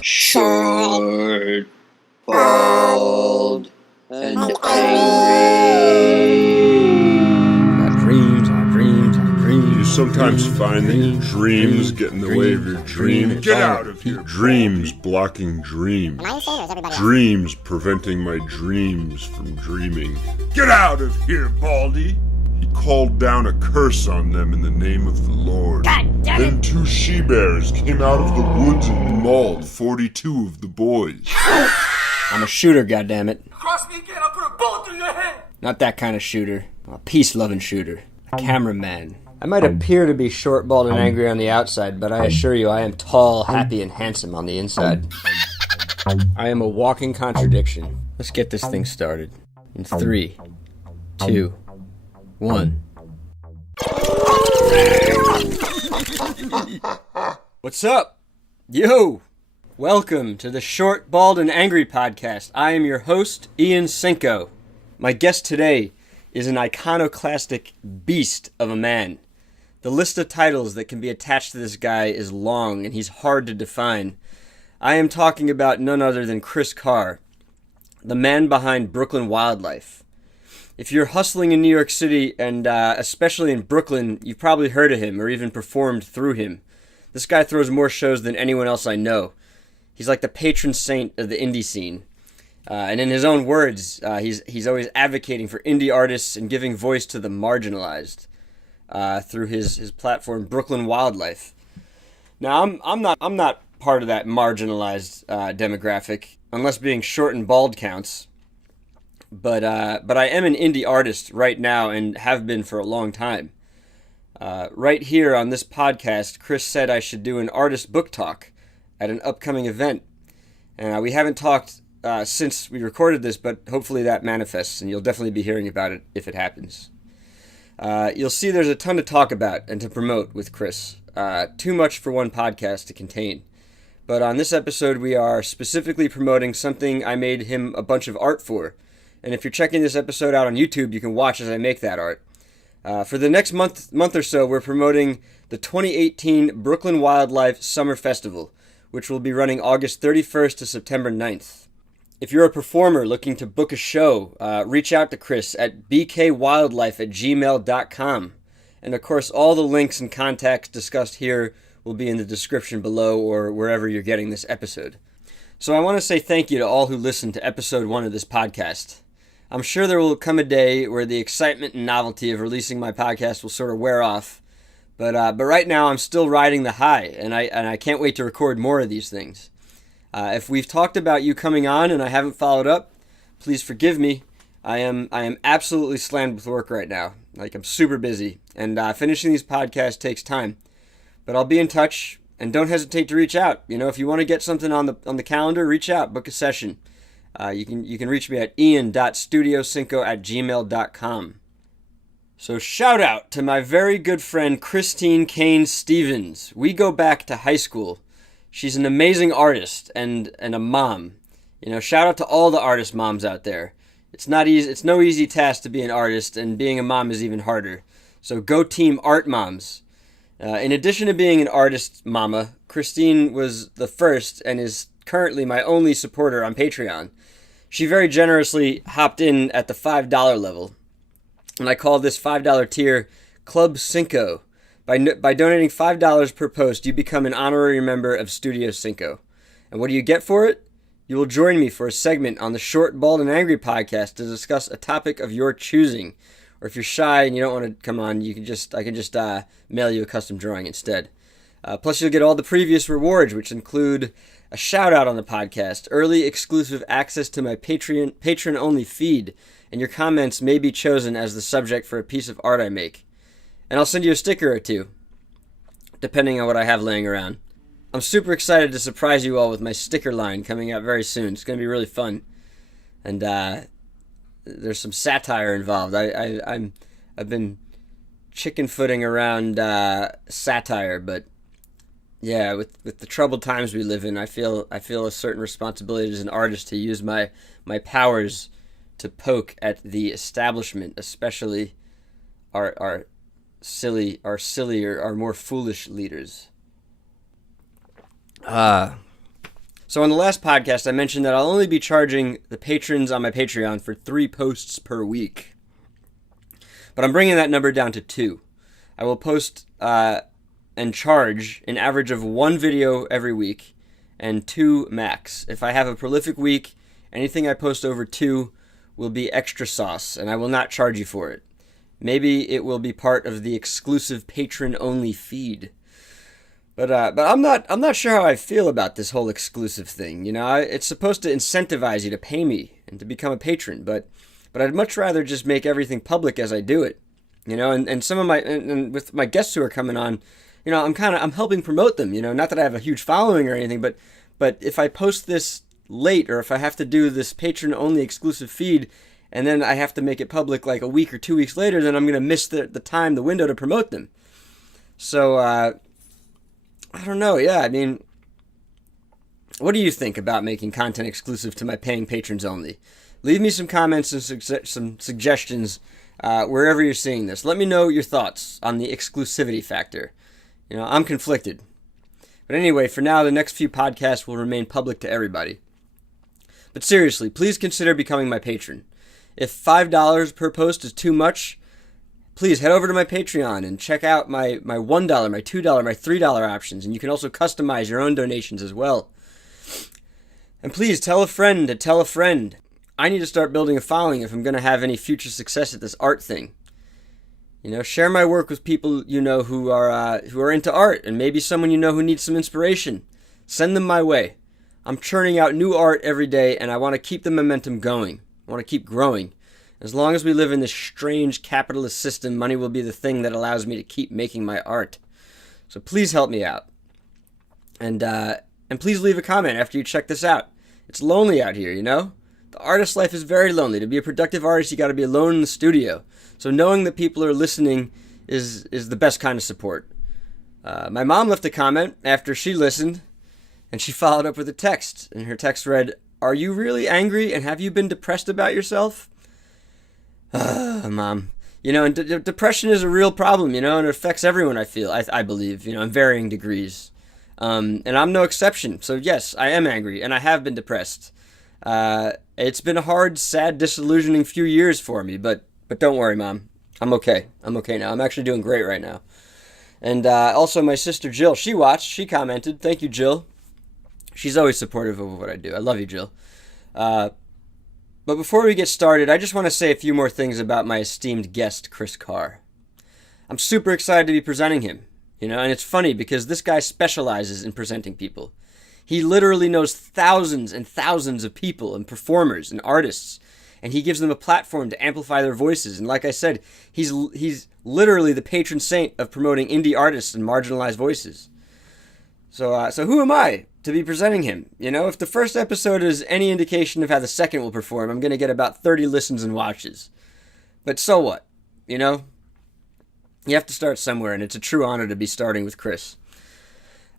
Short, bald, and angry. You sometimes find that your dreams get in the way of your dream. Get out of here! Dreams blocking dreams. Dreams preventing my dreams from dreaming. Get out of here, Baldy! He called down a curse on them in the name of the Lord. Then 2 she-bears came out of the woods and mauled 42 of the boys. I'm a shooter, goddammit. Cross me again, I'll put a bullet through your head! Not that kind of shooter. A peace-loving shooter. A cameraman. I might appear to be short, bald, and angry on the outside, but I assure you I am tall, happy, and handsome on the inside. I am a walking contradiction. Let's get this thing started. In 3, 2, 1. What's up? Yo! Welcome to the Short, Bald, and Angry podcast. I am your host, Ian Cinco. My guest today is an iconoclastic beast of a man. The list of titles that can be attached to this guy is long, and he's hard to define. I am talking about none other than Chris Carr, the man behind Brooklyn Wildlife. If you're hustling in New York City, and especially in Brooklyn, you've probably heard of him or even performed through him. This guy throws more shows than anyone else I know. He's like the patron saint of the indie scene. And in his own words, he's always advocating for indie artists and giving voice to the marginalized through his platform, Brooklyn Wildlife. Now, I'm not part of that marginalized demographic, unless being short and bald counts. But I am an indie artist right now and have been for a long time. Right here on this podcast, Chris said I should do an artist book talk at an upcoming event. And we haven't talked since we recorded this, but hopefully that manifests, and you'll definitely be hearing about it if it happens. You'll see there's a ton to talk about and to promote with Chris. Too much for one podcast to contain. But on this episode, we are specifically promoting something I made him a bunch of art for. And if you're checking this episode out on YouTube, you can watch as I make that art. For the next month or so, we're promoting the 2018 Brooklyn Wildlife Summer Festival, which will be running August 31st to September 9th. If you're a performer looking to book a show, reach out to Chris at bkwildlife@gmail.com. And of course, all the links and contacts discussed here will be in the description below or wherever you're getting this episode. So I want to say thank you to all who listened to episode 1 of this podcast. I'm sure there will come a day where the excitement and novelty of releasing my podcast will sort of wear off. But right now I'm still riding the high, and I can't wait to record more of these things. If we've talked about you coming on and I haven't followed up, please forgive me. I am absolutely slammed with work right now. Like, I'm super busy, and finishing these podcasts takes time. But I'll be in touch, and don't hesitate to reach out. You know, if you want to get something on the calendar, reach out, book a session. You can reach me at ian.studiocinco@gmail.com. So shout out to my very good friend Christine Kane Stevens. We go back to high school. She's an amazing artist and a mom. You know, shout out to all the artist moms out there. It's not easy. It's no easy task to be an artist, and being a mom is even harder. So go team art moms. In addition to being an artist mama, Christine was the first and is currently my only supporter on Patreon. She very generously hopped in at the $5 level, and I call this $5 tier Club Cinco. By donating $5 per post, you become an honorary member of Studio Cinco. And what do you get for it? You will join me for a segment on the Short, Bald, and Angry podcast to discuss a topic of your choosing. Or if you're shy and you don't want to come on, I can just mail you a custom drawing instead. Plus, you'll get all the previous rewards, which include a shout-out on the podcast, early exclusive access to my patron-only feed, and your comments may be chosen as the subject for a piece of art I make. And I'll send you a sticker or two, depending on what I have laying around. I'm super excited to surprise you all with my sticker line coming out very soon. It's going to be really fun. And there's some satire involved. I've been chicken-footing around satire, but yeah, with the troubled times we live in, I feel a certain responsibility as an artist to use my powers to poke at the establishment, especially our sillier, our more foolish leaders. So on the last podcast, I mentioned that I'll only be charging the patrons on my Patreon for 3 posts per week. But I'm bringing that number down to 2. I will post and charge an average of 1 video every week and 2 max. If I have a prolific week, anything I post over 2 will be extra sauce, and I will not charge you for it. Maybe it will be part of the exclusive patron-only feed. But I'm not sure how I feel about this whole exclusive thing. You know, it's supposed to incentivize you to pay me and to become a patron, but I'd much rather just make everything public as I do it. You know, and some of my and with my guests who are coming on, you know, I'm helping promote them. You know, not that I have a huge following or anything, but if I post this late, or if I have to do this patron only exclusive feed, and then I have to make it public like a week or 2 weeks later, then I'm gonna miss the window to promote them. So I don't know. Yeah, I mean, what do you think about making content exclusive to my paying patrons only? Leave me some comments and some suggestions wherever you're seeing this. Let me know your thoughts on the exclusivity factor. You know, I'm conflicted. But anyway, for now, the next few podcasts will remain public to everybody. But seriously, please consider becoming my patron. If $5 per post is too much, please head over to my Patreon and check out my $1, my $2, my $3 options. And you can also customize your own donations as well. And please tell a friend to tell a friend. I need to start building a following if I'm going to have any future success at this art thing. You know, share my work with people you know who are into art, and maybe someone you know who needs some inspiration. Send them my way. I'm churning out new art every day, and I want to keep the momentum going. I want to keep growing. As long as we live in this strange capitalist system, money will be the thing that allows me to keep making my art. So please help me out. And please leave a comment after you check this out. It's lonely out here, you know? The artist life is very lonely. To be a productive artist, you got to be alone in the studio. So knowing that people are listening is the best kind of support. My mom left a comment after she listened, and she followed up with a text. And her text read, "Are you really angry, and have you been depressed about yourself?" Mom. You know, and depression is a real problem, you know, and it affects everyone, I believe, you know, in varying degrees. And I'm no exception. So yes, I am angry, and I have been depressed. It's been a hard, sad, disillusioning few years for me, but don't worry, Mom. I'm okay. I'm okay now. I'm actually doing great right now. And also my sister Jill, she watched, she commented. Thank you, Jill. She's always supportive of what I do. I love you, Jill. But before we get started, I just want to say a few more things about my esteemed guest, Chris Carr. I'm super excited to be presenting him, you know, and it's funny because this guy specializes in presenting people. He literally knows thousands and thousands of people and performers and artists, and he gives them a platform to amplify their voices. And like I said, he's literally the patron saint of promoting indie artists and marginalized voices. So who am I to be presenting him? You know, if the first episode is any indication of how the second will perform, I'm going to get about 30 listens and watches. But so what? You know? You have to start somewhere, and it's a true honor to be starting with Chris.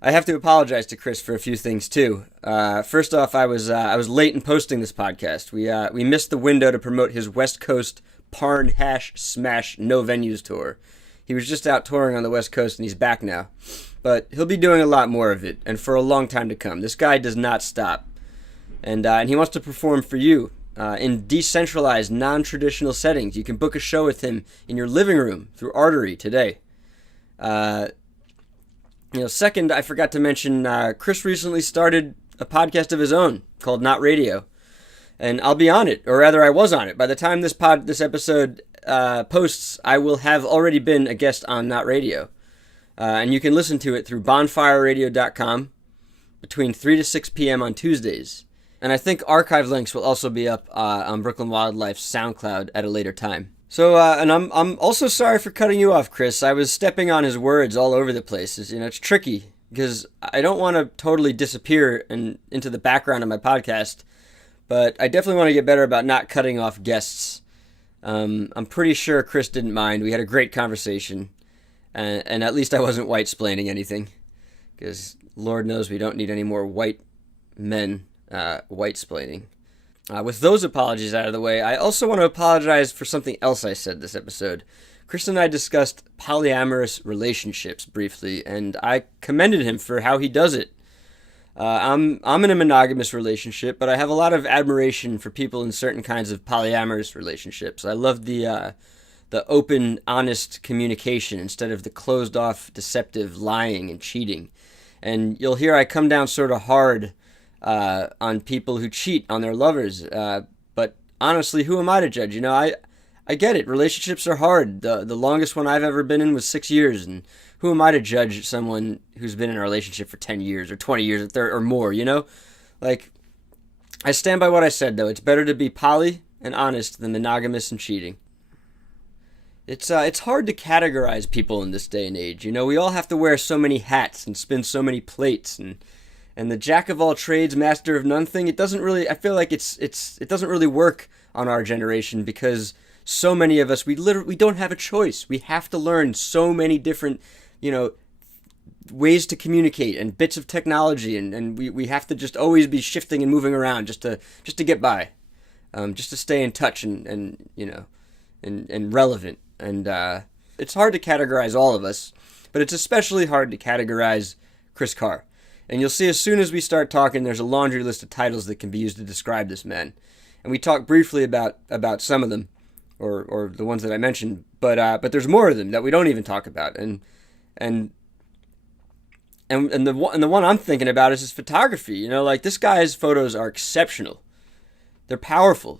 I have to apologize to Chris for a few things, too. First off, I was late in posting this podcast. We missed the window to promote his West Coast Smash No Venues tour. He was just out touring on the West Coast, and he's back now. But he'll be doing a lot more of it, and for a long time to come. This guy does not stop. And he wants to perform for you in decentralized, non-traditional settings. You can book a show with him in your living room through Artery today. Second, I forgot to mention, Chris recently started a podcast of his own called Not Radio. And I'll be on it, or rather I was on it. By the time this episode posts, I will have already been a guest on Not Radio. And you can listen to it through bonfireradio.com between 3 to 6 p.m. on Tuesdays. And I think archive links will also be up on Brooklyn Wildlife's SoundCloud at a later time. So, and I'm also sorry for cutting you off, Chris. I was stepping on his words all over the place. You know, it's tricky because I don't want to totally disappear into the background of my podcast, but I definitely want to get better about not cutting off guests. I'm pretty sure Chris didn't mind. We had a great conversation. And at least I wasn't white-splaining anything, because Lord knows we don't need any more white men white-splaining. With those apologies out of the way, I also want to apologize for something else I said this episode. Chris and I discussed polyamorous relationships briefly, and I commended him for how he does it. I'm in a monogamous relationship, but I have a lot of admiration for people in certain kinds of polyamorous relationships. I love the open, honest communication instead of the closed-off, deceptive lying and cheating. And you'll hear I come down sort of hard on people who cheat on their lovers. But honestly, who am I to judge? I get it. Relationships are hard. The longest one I've ever been in was 6 years, and who am I to judge someone who's been in a relationship for 10 years or 20 years or more, Like, I stand by what I said, though. It's better to be poly and honest than monogamous and cheating. It's hard to categorize people in this day and age. We all have to wear so many hats and spin so many plates, and the jack of all trades, master of none thing, it doesn't really, I feel like it doesn't really work on our generation because so many of us, we don't have a choice. We have to learn so many different, ways to communicate and bits of technology, and we have to just always be shifting and moving around just to get by, just to stay in touch and relevant. And it's hard to categorize all of us, but it's especially hard to categorize Chris Carr. And you'll see as soon as we start talking, there's a laundry list of titles that can be used to describe this man. And we talked briefly about some of them, or the ones that I mentioned, but there's more of them that we don't even talk about. And the one I'm thinking about is his photography. Like, this guy's photos are exceptional. They're powerful.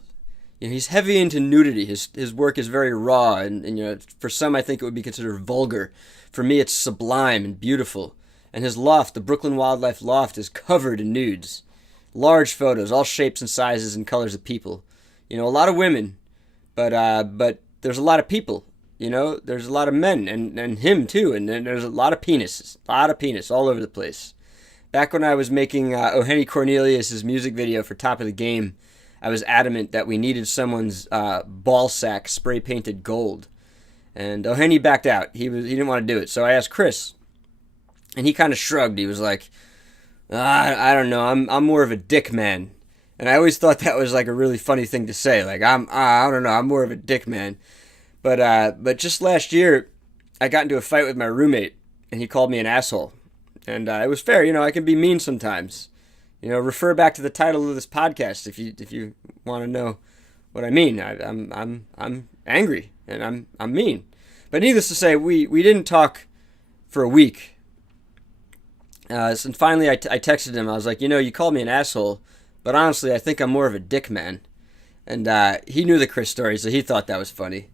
He's heavy into nudity. His work is very raw, and for some I think it would be considered vulgar. For me, it's sublime and beautiful. And his loft, the Brooklyn Wildlife Loft, is covered in nudes. Large photos, all shapes and sizes and colors of people. A lot of women, but there's a lot of people. There's a lot of men, and him too, and there's a lot of penises. A lot of penis all over the place. Back when I was making Eugenio Cornelius' music video for Top of the Game, I was adamant that we needed someone's ball sack spray painted gold. And Eugenio backed out. He didn't want to do it. So I asked Chris, and he kind of shrugged. He was like, I don't know. I'm more of a dick man. And I always thought that was like a really funny thing to say. Like, I don't know. I'm more of a dick man. But just last year, I got into a fight with my roommate, and he called me an asshole. And it was fair. I can be mean sometimes. Refer back to the title of this podcast if you want to know what I mean. I'm angry and I'm mean. But needless to say, we didn't talk for a week. And finally, I texted him. I was like, you called me an asshole, but honestly, I think I'm more of a dick man. And he knew the Chris story, so he thought that was funny.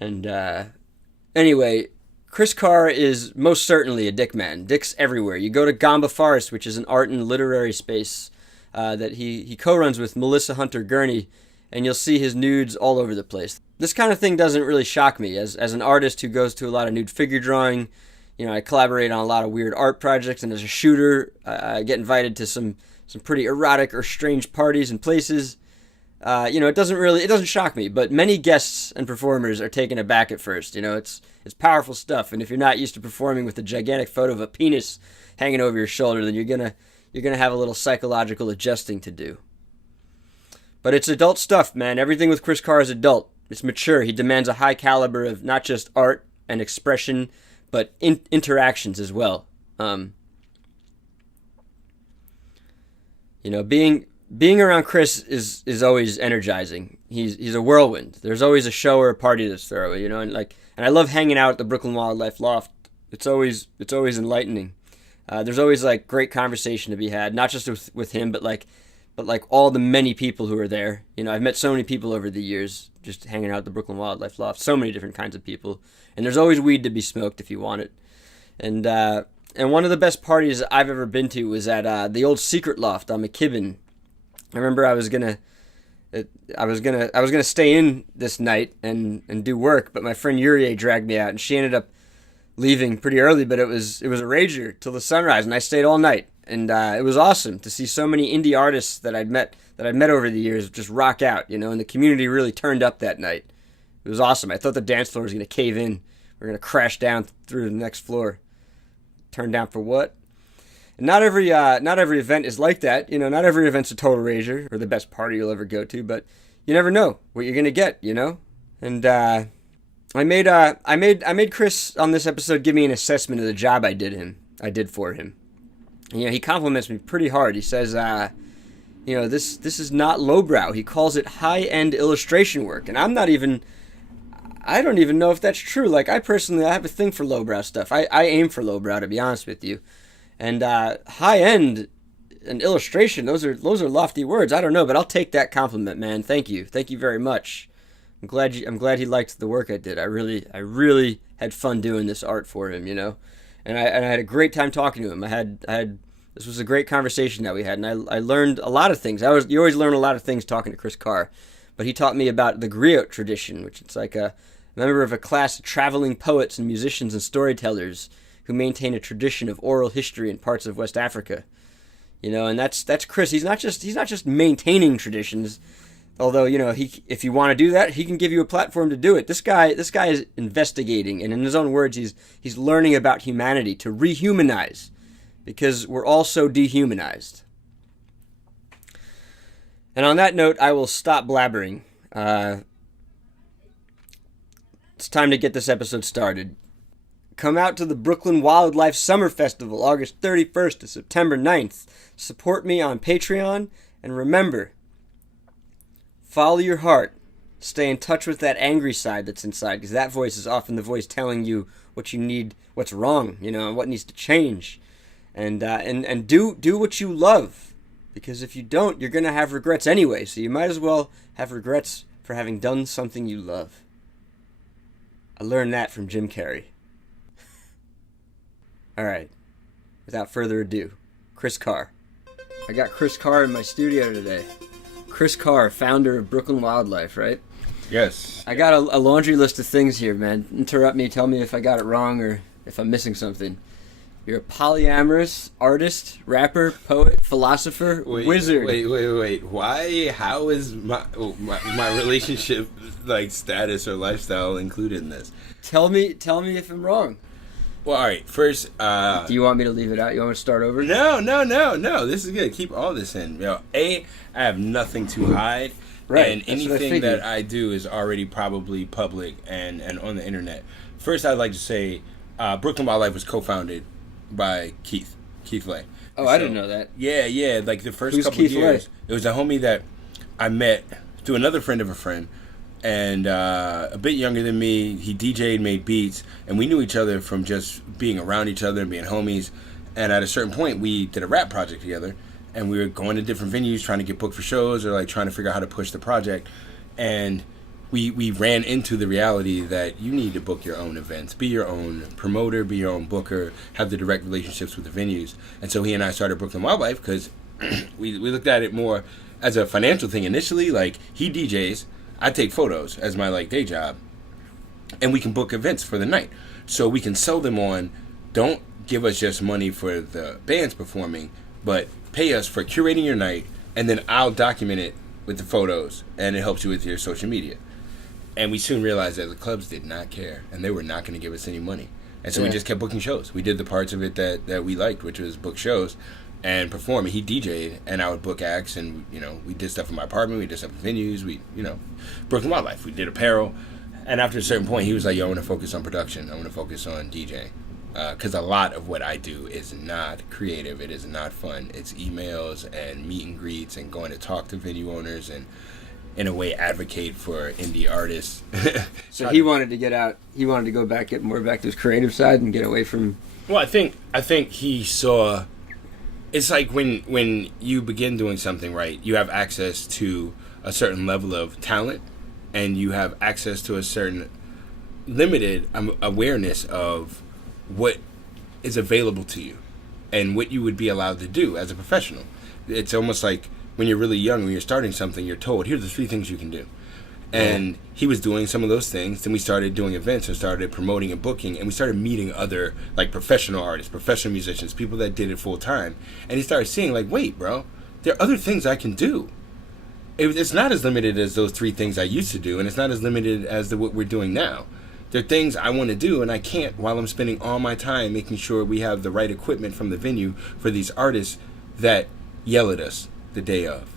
And anyway, Chris Carr is most certainly a dick man. Dicks everywhere. You go to GAMBA FORREST, which is an art and literary space that he co-runs with Melissa Hunter Gurney, and you'll see his nudes all over the place. This kind of thing doesn't really shock me. As an artist who goes to a lot of nude figure drawing, I collaborate on a lot of weird art projects, and as a shooter, I get invited to some pretty erotic or strange parties and places. It doesn't shock me, but many guests and performers are taken aback at first. It's powerful stuff, and if you're not used to performing with a gigantic photo of a penis hanging over your shoulder, then you're gonna have a little psychological adjusting to do. But it's adult stuff, man. Everything with Chris Carr is adult. It's mature. He demands a high caliber of not just art and expression, but interactions as well. Being around Chris is always energizing. He's a whirlwind. There's always a show or a party that's throw, and I love hanging out at the Brooklyn Wildlife Loft. It's always enlightening. There's always like great conversation to be had, not just with him, but all the many people who are there. I've met so many people over the years just hanging out at the Brooklyn Wildlife Loft. So many different kinds of people, and there's always weed to be smoked if you want it. And one of the best parties I've ever been to was at the old Secret Loft on McKibben. I remember I was gonna stay in this night and do work, but my friend Uriye dragged me out, and she ended up leaving pretty early. But it was a rager till the sunrise, and I stayed all night, and it was awesome to see so many indie artists that I'd met over the years just rock out, and the community really turned up that night. It was awesome. I thought the dance floor was gonna cave in. We're gonna crash down through the next floor. Turn down for what? Not every event is like that. Not every event's a total rager or the best party you'll ever go to, but you never know what you're gonna get, And I made Chris on this episode give me an assessment of the job I did for him. he compliments me pretty hard. He says, this is not lowbrow. He calls it high-end illustration work, and I don't even know if that's true. Like, I have a thing for lowbrow stuff. I aim for lowbrow, to be honest with you. And high-end and illustration, those are lofty words. I don't know, but I'll take that compliment, man. Thank you very much. I'm glad he liked the work I did. I really had fun doing this art for him, And I had a great time talking to him. This was a great conversation that we had, and I learned a lot of things. You always learn a lot of things talking to Chris Carr, but he taught me about the griot tradition, which it's like a member of a class of traveling poets and musicians and storytellers who maintain a tradition of oral history in parts of West Africa. And that's Chris. He's not just maintaining traditions, although if you want to do that, he can give you a platform to do it. This guy is investigating, and in his own words, he's learning about humanity to rehumanize, because we're all so dehumanized. And on that note, I will stop blabbering. It's time to get this episode started. Come out to the Brooklyn Wildlife Summer Festival, August 31st to September 9th. Support me on Patreon, and remember, follow your heart. Stay in touch with that angry side that's inside, because that voice is often the voice telling you what you need, what's wrong, and what needs to change. And do what you love, because if you don't, you're going to have regrets anyway, so you might as well have regrets for having done something you love. I learned that from Jim Carrey. All right, without further ado, Chris Carr. I got Chris Carr in my studio today. Chris Carr, founder of Brooklyn Wildlife, right? Yes. I got a laundry list of things here, man. Interrupt me, tell me if I got it wrong or if I'm missing something. You're a polyamorous artist, rapper, poet, philosopher, wizard. Wait. Why? How is my relationship, like, status or lifestyle included in this? Tell me if I'm wrong. Well, all right. First, do you want me to leave it out? You want me to start over? No. This is good. Keep all this in. I have nothing to hide. Right. And anything that I do is already probably public and on the internet. First, I'd like to say Brooklyn Wildlife was co-founded by Keith Lay. Oh, I didn't know that. Yeah. Like the first Who's couple Keith of years, Lay? it was a homie that I met through another friend of a friend, and a bit younger than me. He DJ'd, made beats, and we knew each other from just being around each other and being homies. And at a certain point, we did a rap project together, and we were going to different venues trying to get booked for shows or like trying to figure out how to push the project. And we ran into the reality that you need to book your own events, be your own promoter, be your own booker, have the direct relationships with the venues. And so he and I started Brooklyn Wildlife because we looked at it more as a financial thing initially. Like, he DJs, I take photos as my day job, and we can book events for the night. So we can sell them on, don't give us just money for the bands performing, but pay us for curating your night, and then I'll document it with the photos, and it helps you with your social media. And we soon realized that the clubs did not care, and they were not going to give us any money. And so we just kept booking shows. We did the parts of it that we liked, which was book shows and perform. And he DJ'd, and I would book acts, and we did stuff in my apartment, we did stuff in venues, Brooklyn Wildlife, we did apparel. And after a certain point, he was like, yo, I want to focus on production, I want to focus on DJing. Because a lot of what I do is not creative, it is not fun. It's emails and meet and greets and going to talk to venue owners and, in a way, advocate for indie artists. So he wanted to get out. He wanted to get more back to his creative side and get away from. Well, I think he saw. It's like when you begin doing something right, you have access to a certain level of talent, and you have access to a certain limited awareness of what is available to you and what you would be allowed to do as a professional. It's almost like when you're really young, when you're starting something, you're told, here are the 3 things you can do. And he was doing some of those things. Then we started doing events and started promoting and booking, and we started meeting other professional artists, professional musicians, people that did it full time. And he started seeing wait, bro, there are other things I can do. It's not as limited as those 3 things I used to do, and it's not as limited as what we're doing now. There are things I want to do, and I can't while I'm spending all my time making sure we have the right equipment from the venue for these artists that yell at us the day of.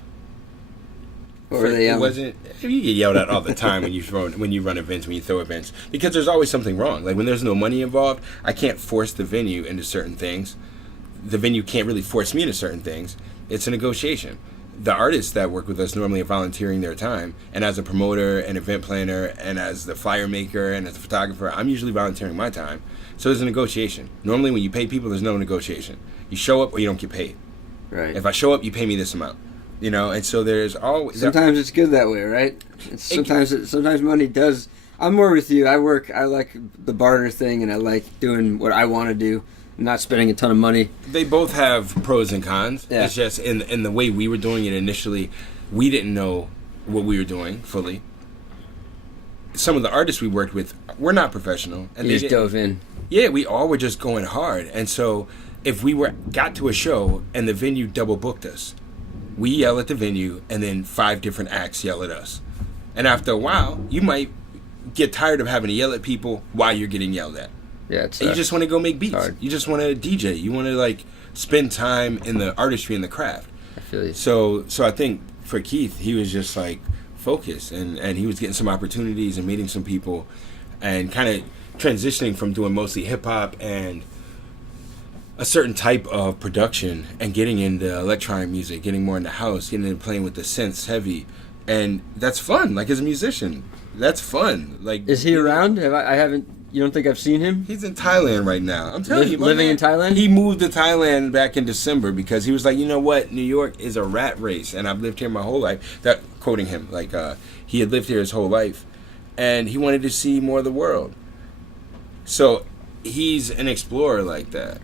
What were they yelling? It wasn't. You get yelled at all the time when you run events, when you throw events, because there's always something wrong. Like when there's no money involved, I can't force the venue into certain things. the venue can't really force me into certain things. It's a negotiation. The artists that work with us normally are volunteering their time, and as a promoter, an event planner, and as the flyer maker, and as a photographer, I'm usually volunteering my time. So there's a negotiation. Normally when you pay people, there's no negotiation. You show up or you don't get paid. Right. If I show up, you pay me this amount. You know, and so there's always... Sometimes it's good that way, right? Sometimes money does... I'm more with you. I like the barter thing, and I like doing what I want to do. Not spending a ton of money. They both have pros and cons. Yeah. It's just in the way we were doing it initially, we didn't know what we were doing fully. Some of the artists we worked with were not professional, and You just dove in. Yeah, we all were just going hard, and so if we got to a show and the venue double booked us, we yell at the venue, and then 5 different acts yell at us, and after a while, you might get tired of having to yell at people while you're getting yelled at. Yeah, it's And you just want to go make beats. hard. You just want to DJ. You want to like spend time in the artistry and the craft. I feel you. So I think for Keith, he was just like focused, and he was getting some opportunities and meeting some people, and kind of transitioning from doing mostly hip hop and a certain type of production, and getting into electronic music, getting more into house, getting into playing with the synths heavy, and that's fun. Like as a musician, that's fun. Like, Is he around? I haven't. You don't think I've seen him? He's in Thailand right now. I'm telling you, my Living man, in Thailand? He moved to Thailand back in December because he was like, you know what, New York is a rat race, and I've lived here my whole life. That quoting him, like he had lived here his whole life, and he wanted to see more of the world. So he's an explorer like that.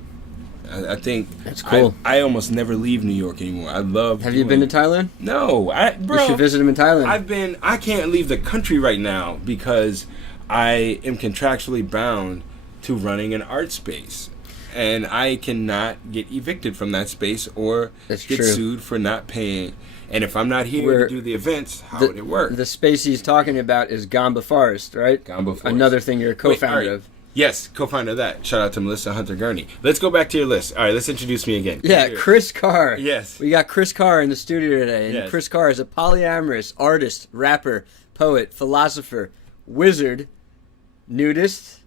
I think That's cool. I almost never leave New York anymore. I love. Have you been to Thailand? No, bro. You should visit him in Thailand. I can't leave the country right now because I am contractually bound to running an art space, and I cannot get evicted from that space or That's get true. sued for not paying. And if I'm not here to do the events, how would it work? The space he's talking about is GAMBA FORREST, right? GAMBA FORREST. Another thing you're a co-founder Wait, all right. of. Yes, co-founder of that. Shout out to Melissa Hunter Gurney. Let's go back to your list. All right, let's introduce me again. Yeah, Chris Carr. Yes. We got Chris Carr in the studio today. And Yes. Chris Carr is a polyamorous artist, rapper, poet, philosopher, wizard, nudist,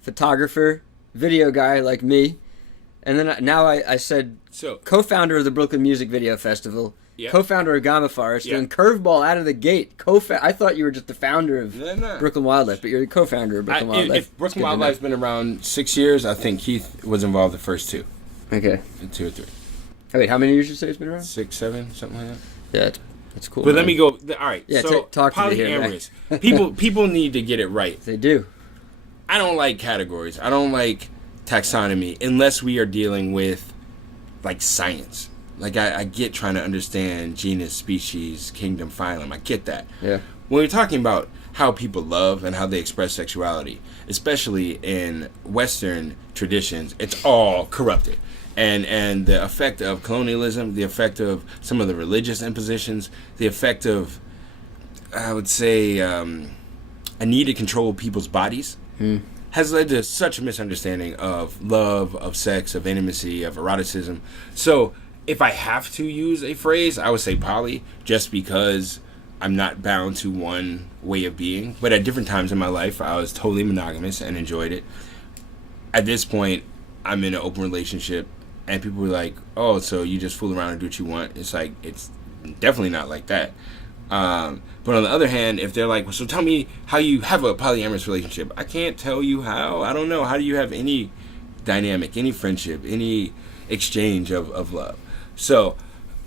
photographer, video guy like me. And then now I said So, co-founder of the Brooklyn Music Video Festival, Yeah. co-founder of GAMBA FORREST, Yeah. and curveball out of the gate. I thought you were just the founder of No. Brooklyn Wildlife, but you're the co-founder of Brooklyn Wildlife. if Brooklyn Wildlife's been around 6 years, I think Keith was involved the first 2. Okay. 2 or 3. Oh, wait, how many years did you say it's been around? 6, 7, something like that. Yeah, it's cool. But man. let me go. All right. Yeah, so talk to me here, polyamorous. people need to get it right. They do. I don't like categories. I don't like taxonomy unless we are dealing with like science. Like I get trying to understand genus, species, kingdom, phylum. I get that. Yeah. When we're talking about how people love and how they express sexuality, especially in Western traditions, it's all corrupted. And the effect of colonialism, the effect of some of the religious impositions, the effect of, I would say, a need to control people's bodies has led to such a misunderstanding of love, of sex, of intimacy, of eroticism. So if I have to use a phrase, I would say poly, just because I'm not bound to one way of being. But at different times in my life, I was totally monogamous and enjoyed it. At this point, I'm in an open relationship, and people were like, oh, so you just fool around and do what you want. It's like, it's definitely not like that. But on the other hand, if they're like, well, so tell me how you have a polyamorous relationship. I can't tell you how. I don't know. How do you have any dynamic, any friendship, any exchange of love? So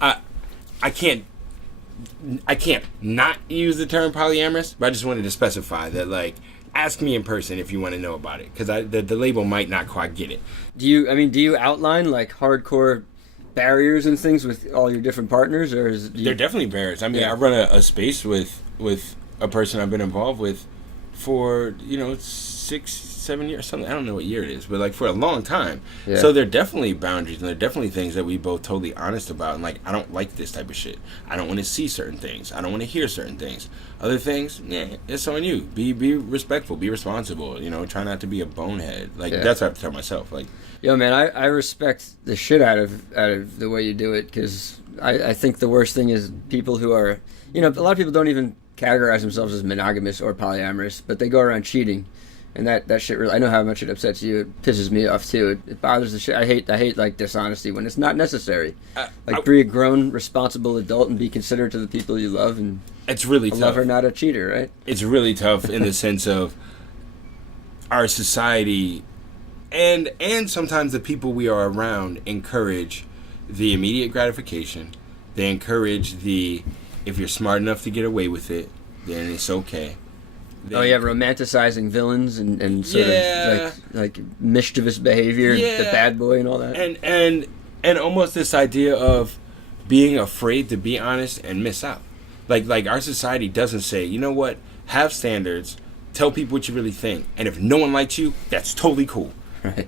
I can't not use the term polyamorous, but I just wanted to specify that, like, ask me in person if you want to know about it, because the label might not quite get it. Do you outline like hardcore barriers and things with all your different partners, or is They're definitely barriers. I mean, Yeah. I run a space with a person I've been involved with for 6, 7 years, something. I don't know what year it is, but like for a long time. Yeah. So there are definitely boundaries, and there are definitely things that we both totally honest about. And like, I don't like this type of shit. I don't want to see certain things. I don't want to hear certain things. Other things, it's on you. Be respectful. Be responsible. Try not to be a bonehead. Like that's what I have to tell myself. Like, Yo, man, I respect the shit out of the way you do it, because I think the worst thing is people who are, a lot of people don't even categorize themselves as monogamous or polyamorous, but they go around cheating. And that shit really, I know how much it upsets you. It pisses me off too. It bothers the shit. I hate like dishonesty when it's not necessary. Be a grown, responsible adult and be considerate to the people you love, and it's really a tough. lover, not a cheater, right? It's really tough in the sense of our society and sometimes the people we are around encourage the immediate gratification. They encourage if you're smart enough to get away with it, then it's okay. Romanticizing villains and sort of like mischievous behavior, the bad boy and all that. And almost this idea of being afraid to be honest and miss out. Like our society doesn't say, you know what, have standards, tell people what you really think, and if no one likes you, that's totally cool. Right.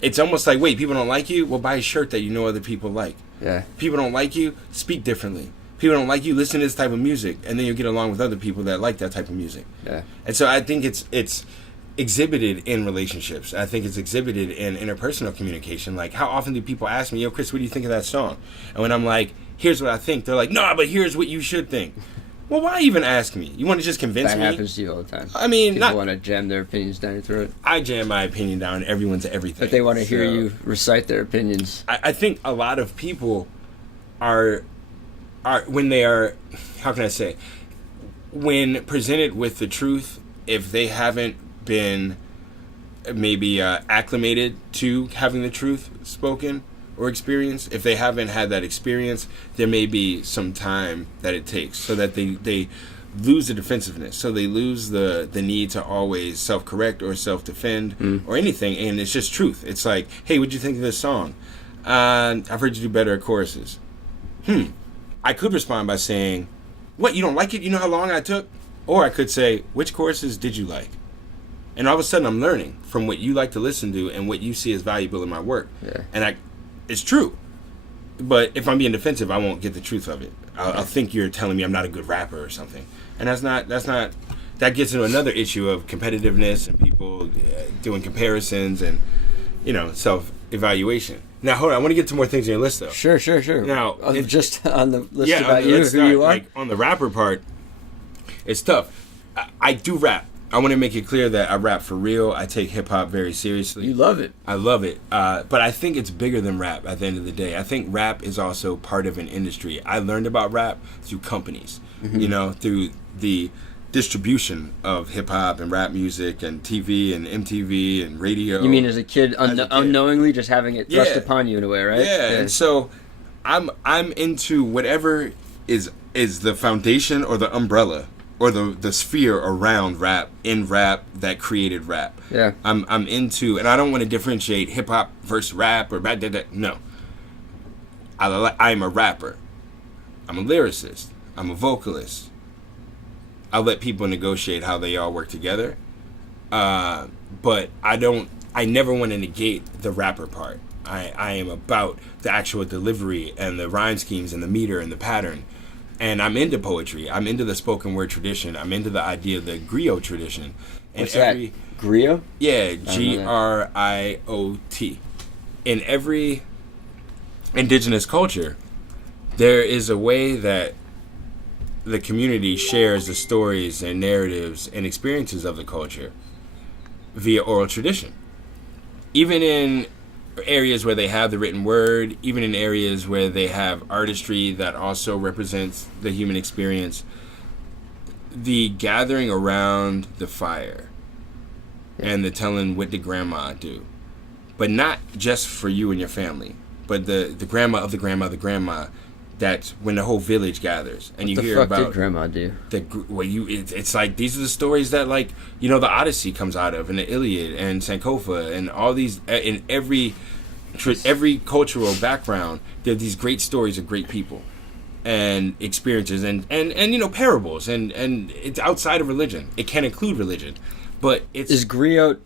It's almost like, wait, people don't like you? Well, buy a shirt that you know other people like. Yeah. People don't like you? Speak differently. People don't like you? Listen to this type of music, and then you'll get along with other people that like that type of music. Yeah. And so I think it's exhibited in relationships. I think it's exhibited in interpersonal communication. Like, how often do people ask me, yo, Chris, what do you think of that song? And when I'm like, here's what I think, they're like, no, but here's what you should think. Well, why even ask me? You want to just convince me? That happens to you all the time. I mean, people want to jam their opinions down your throat. I jam my opinion down everyone's everything. But they want to hear you recite their opinions. I think a lot of people are when they are, how can I say, when presented with the truth, if they haven't been maybe acclimated to having the truth spoken or experienced, if they haven't had that experience, there may be some time that it takes so that they lose the defensiveness, so they lose the need to always self-correct or self-defend or anything, and it's just truth. It's like, hey, what'd you think of this song? I've heard you do better at choruses. I could respond by saying, what, you don't like it? You know how long I took? Or I could say, which choruses did you like? And all of a sudden I'm learning from what you like to listen to and what you see as valuable in my work. Yeah. And it's true. But if I'm being defensive, I won't get the truth of it. I'll think you're telling me I'm not a good rapper or something. And that gets into another issue of competitiveness and people doing comparisons and, self-evaluation. Now, hold on. I want to get to more things on your list, though. Sure. Now, just on the list about you, who you are? Like, on the rapper part, it's tough. I do rap. I want to make it clear that I rap for real. I take hip-hop very seriously. You love it. I love it. But I think it's bigger than rap at the end of the day. I think rap is also part of an industry. I learned about rap through companies, through the distribution of hip-hop and rap music and TV and MTV and radio. You mean as a kid, unknowingly just having it thrust upon you in a way, right? Yeah. And so I'm into whatever is the foundation or the umbrella or the sphere around rap, in rap, that created rap. Yeah. I'm into, and I don't want to differentiate hip-hop versus rap or no. I'm a rapper. I'm a lyricist. I'm a vocalist. I'll let people negotiate how they all work together. But I never want to negate the rapper part. I am about the actual delivery and the rhyme schemes and the meter and the pattern. And I'm into poetry. I'm into the spoken word tradition. I'm into the idea of the griot tradition. And what's that? Griot? Yeah, Griot. In every indigenous culture, there is a way that the community shares the stories and narratives and experiences of the culture via oral tradition. Even in areas where they have the written word, even in areas where they have artistry that also represents the human experience, the gathering around the fire and the telling what did grandma do. But not just for you and your family, but the grandma of the grandma of the grandma. That's when the whole village gathers, and you hear about. What the fuck did Grandma do? It's like these are the stories that the Odyssey comes out of, and the Iliad, and Sankofa, and all these in every cultural background. There are these great stories of great people, and experiences, and parables, and it's outside of religion. It can include religion, but is griot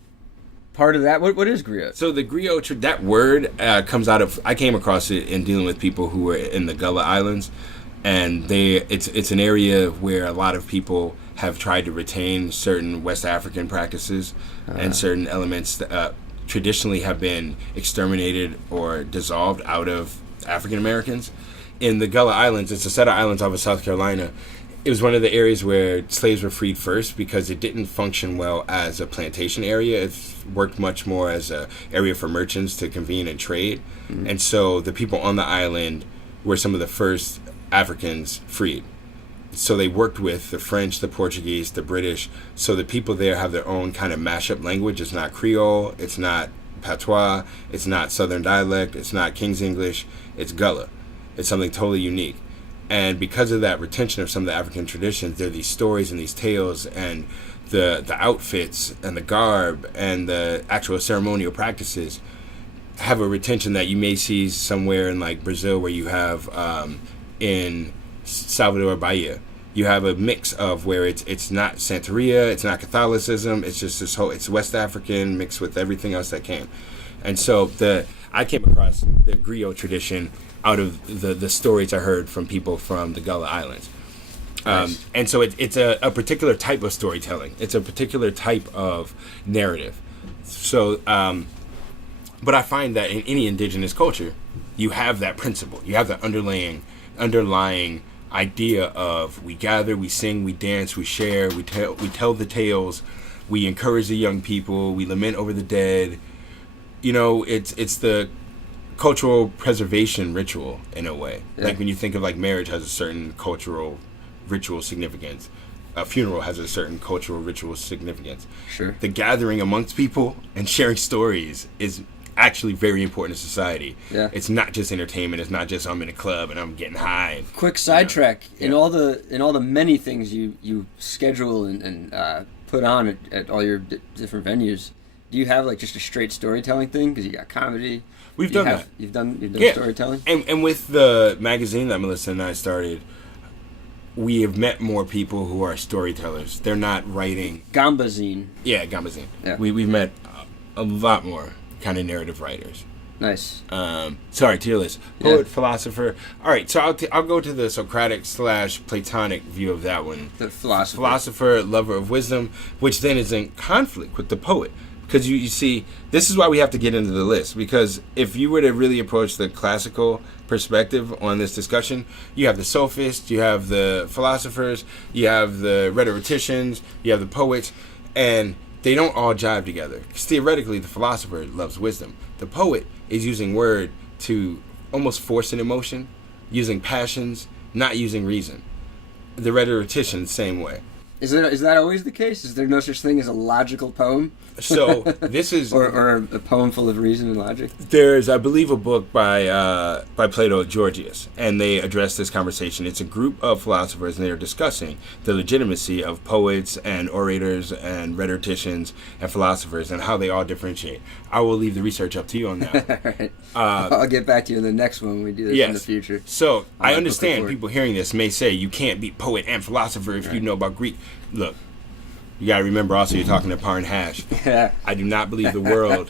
part of that? What is griot? So the griot, that word comes out of, I came across it in dealing with people who were in the Gullah Islands, and it's an area where a lot of people have tried to retain certain West African practices and certain elements that traditionally have been exterminated or dissolved out of African Americans. In the Gullah Islands, it's a set of islands off of South Carolina. it was one of the areas where slaves were freed first because it didn't function well as a plantation area. It worked much more as a area for merchants to convene and trade. Mm-hmm. And so the people on the island were some of the first Africans freed. So they worked with the French, the Portuguese, the British. So the people there have their own kind of mashup language. It's not Creole. It's not Patois. It's not Southern dialect. It's not King's English. It's Gullah. It's something totally unique. And because of that retention of some of the African traditions, there are these stories and these tales and the outfits and the garb and the actual ceremonial practices have a retention that you may see somewhere in like Brazil, where you have in Salvador Bahia. You have a mix of where it's not Santeria, it's not Catholicism, it's just this whole, it's West African mixed with everything else that came. And so I came across the griot tradition out of the stories I heard from people from the Gullah Islands. Nice. And so it's a particular type of storytelling. It's a particular type of narrative. So, but I find that in any indigenous culture, you have that principle. You have that underlying idea of we gather, we sing, we dance, we share, we tell the tales, we encourage the young people, we lament over the dead. You know, it's the cultural preservation ritual in a way. Yeah. Like when you think of like marriage has a certain cultural ritual significance, a funeral has a certain cultural ritual significance. Sure. The gathering amongst people and sharing stories is actually very important in society. Yeah. It's not just entertainment. It's not just I'm in a club and I'm getting high. Quick sidetrack. In all the many things you schedule and put on at all your different venues, do you have like just a straight storytelling thing? Because you got comedy. We've done that. You've done storytelling. And with the magazine that Melissa and I started, we have met more people who are storytellers. They're not writing GAMBA-zine. Yeah, GAMBA-zine. Yeah. We've met a lot more kind of narrative writers. Nice. Sorry, to your list. Poet, philosopher. All right, so I'll go to the Socratic / Platonic view of that one. The philosopher. Philosopher, lover of wisdom, which then is in conflict with the poet. Because you see, this is why we have to get into the list. Because if you were to really approach the classical perspective on this discussion, you have the sophists, you have the philosophers, you have the rhetoricians, you have the poets, and they don't all jive together. Because theoretically, the philosopher loves wisdom. The poet is using word to almost force an emotion, using passions, not using reason. The rhetorician, same way. Is that always the case? Is there no such thing as a logical poem? So this is or a poem full of reason and logic? There's, I believe, a book by Plato, Gorgias, and they address this conversation. It's a group of philosophers, and they are discussing the legitimacy of poets and orators and rhetoricians and philosophers and how they all differentiate. I will leave the research up to you on that. All right. I'll get back to you in the next one when we do this in the future. So I understand people hearing this may say you can't be poet and philosopher if you know about Greek. Look, you got to remember also you're talking to Parnhash. Yeah. I do not believe the world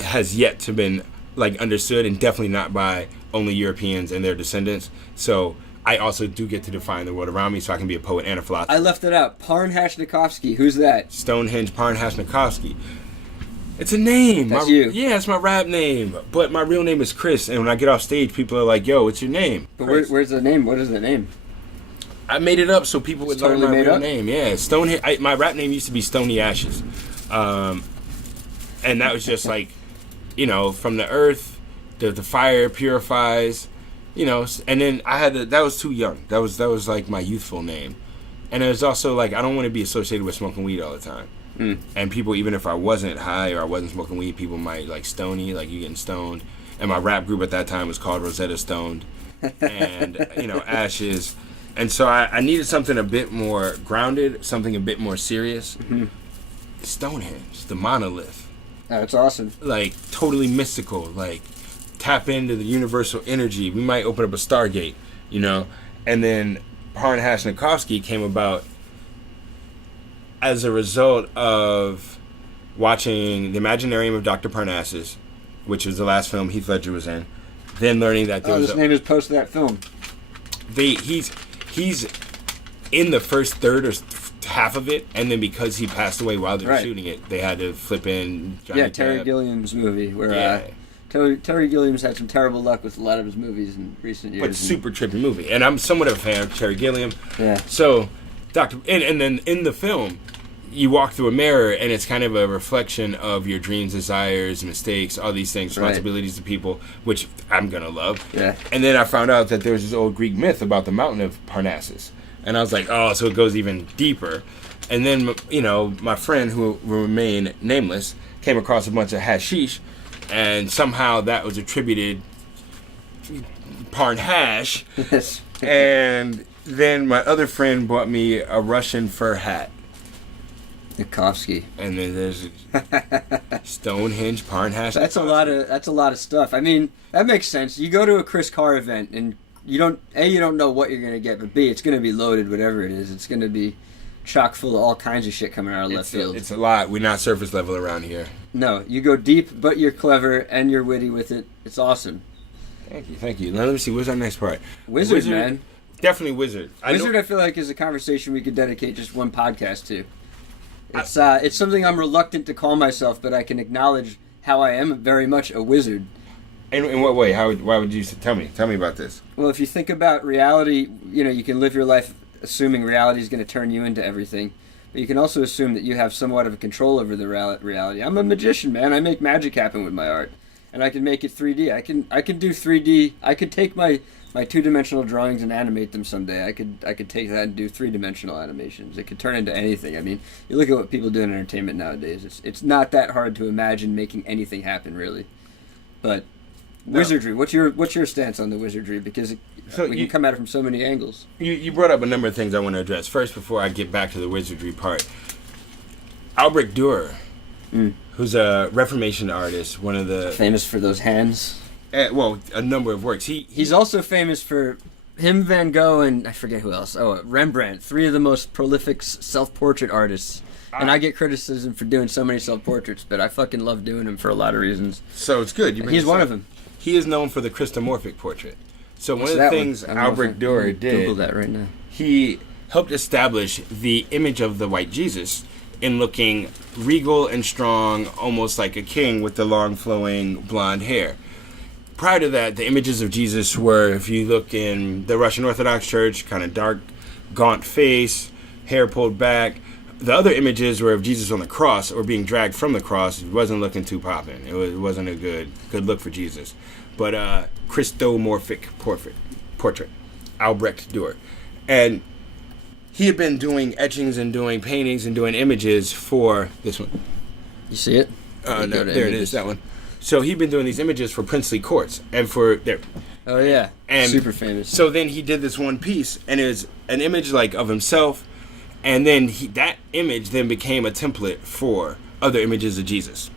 has yet to been like understood, and definitely not by only Europeans and their descendants. So I also do get to define the world around me, so I can be a poet and a philosopher. I left it out. ParnhashNakovsky. Who's that? Stonehenge ParnhashNakovsky. It's a name. That's you. Yeah, it's my rap name. But my real name is Chris, and when I get off stage, people are like, "Yo, what's your name?" But where's the name? What is the name? I made it up so people would learn my real name. Yeah, Stonehenge. My rap name used to be Stony Ashes, and that was just like, you know, from the earth, the fire purifies, you know. And then I had that was too young. That was like my youthful name, and it was also like I don't want to be associated with smoking weed all the time. And people, even if I wasn't high or I wasn't smoking weed, people might like Stony, like you getting stoned. And my rap group at that time was called Rosetta Stoned, and you know, Ashes. And so I needed something a bit more grounded, something a bit more serious. Mm-hmm. Stonehenge, the monolith. Oh, that's awesome. Like, totally mystical. Like, tap into the universal energy. We might open up a Stargate, you know? And then ParnhashNakovsky came about as a result of watching The Imaginarium of Dr. Parnassus, which was the last film Heath Ledger was in. Then learning that there was his name is post that film. He's in the first third or half of it, and then because he passed away while they were shooting it, they had to flip in Johnny Terry Depp. Gilliam's movie where Terry Gilliam's had some terrible luck with a lot of his movies in recent years. But super trippy movie. And I'm somewhat of a fan of Terry Gilliam. Yeah. So, and then in the film, you walk through a mirror, and it's kind of a reflection of your dreams, desires, mistakes, all these things, responsibilities to people, which I'm going to love. Yeah. And then I found out that there was this old Greek myth about the mountain of Parnassus. And I was like, oh, so it goes even deeper. And then, my friend, who will remain nameless, came across a bunch of hashish, and somehow that was attributed to Parnhash. Yes. And then my other friend bought me a Russian fur hat. Nakovsky. And then there's Stonehenge, Parnhash. That's a lot of stuff. I mean, that makes sense. You go to a Chris Carr event and you don't know what you're gonna get, but B, it's gonna be loaded, whatever it is. It's gonna be chock full of all kinds of shit coming out of left field. It's a lot. We're not surface level around here. No, you go deep, but you're clever and you're witty with it. It's awesome. Thank you. Now let me see. What's our next part? Wizard, man. Definitely Wizard. I feel like is a conversation we could dedicate just one podcast to. It's something I'm reluctant to call myself, but I can acknowledge how I am very much a wizard. In what way? Why would you tell me? Tell me about this. Well, if you think about reality, you can live your life assuming reality is going to turn you into everything. But you can also assume that you have somewhat of a control over the reality. I'm a magician, man. I make magic happen with my art. And I can make it 3D. I can do 3D. I could take my two-dimensional drawings and animate them someday. I could take that and do three-dimensional animations. It could turn into anything. I mean, you look at what people do in entertainment nowadays. It's not that hard to imagine making anything happen, really. But wizardry. What's your stance on the wizardry? Because we can come at it from so many angles. You brought up a number of things I want to address. First, before I get back to the wizardry part, Albrecht Dürer, who's a Reformation artist, one of the famous for those hands. A number of works. He's also famous for him, Van Gogh, and I forget who else. Oh, Rembrandt. 3 of the most prolific self-portrait artists. And I get criticism for doing so many self-portraits, but I fucking love doing them for a lot of reasons. So it's good. He's one of them. He is known for the Christomorphic portrait. So one of the things Albrecht Dürer did, Google that right now. He helped establish the image of the white Jesus in looking regal and strong, almost like a king with the long flowing blonde hair. Prior to that, the images of Jesus were, if you look in the Russian Orthodox Church, kind of dark, gaunt face, hair pulled back. The other images were of Jesus on the cross or being dragged from the cross. It wasn't looking too popping. It wasn't a good look for Jesus. But Christomorphic portrait, Albrecht Dürer. And he had been doing etchings and doing paintings and doing images for this one. You see it? No, there it is, that one. So he'd been doing these images for princely courts and for their. Oh yeah, and super famous. So then he did this one piece, and it was an image like of himself, and then that image then became a template for other images of Jesus,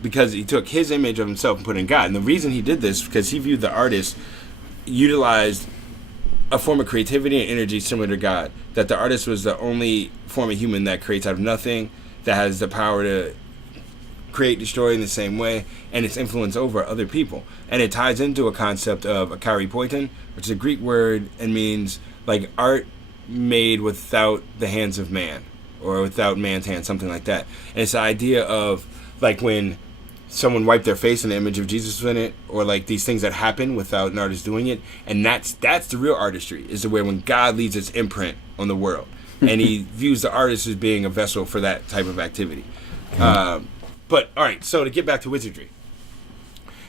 because he took his image of himself and put it in God. And the reason he did this because he viewed the artist utilized a form of creativity and energy similar to God. That the artist was the only form of human that creates out of nothing, that has the power to create, destroy in the same way, and its influence over other people. And it ties into a concept of akaripoiton, which is a Greek word and means like art made without the hands of man, or without man's hands, something like that. And it's the idea of like when someone wiped their face and the image of Jesus was in it, or like these things that happen without an artist doing it. And that's the real artistry, is the way when God leaves its imprint on the world. And he views the artist as being a vessel for that type of activity. But, all right, so to get back to wizardry.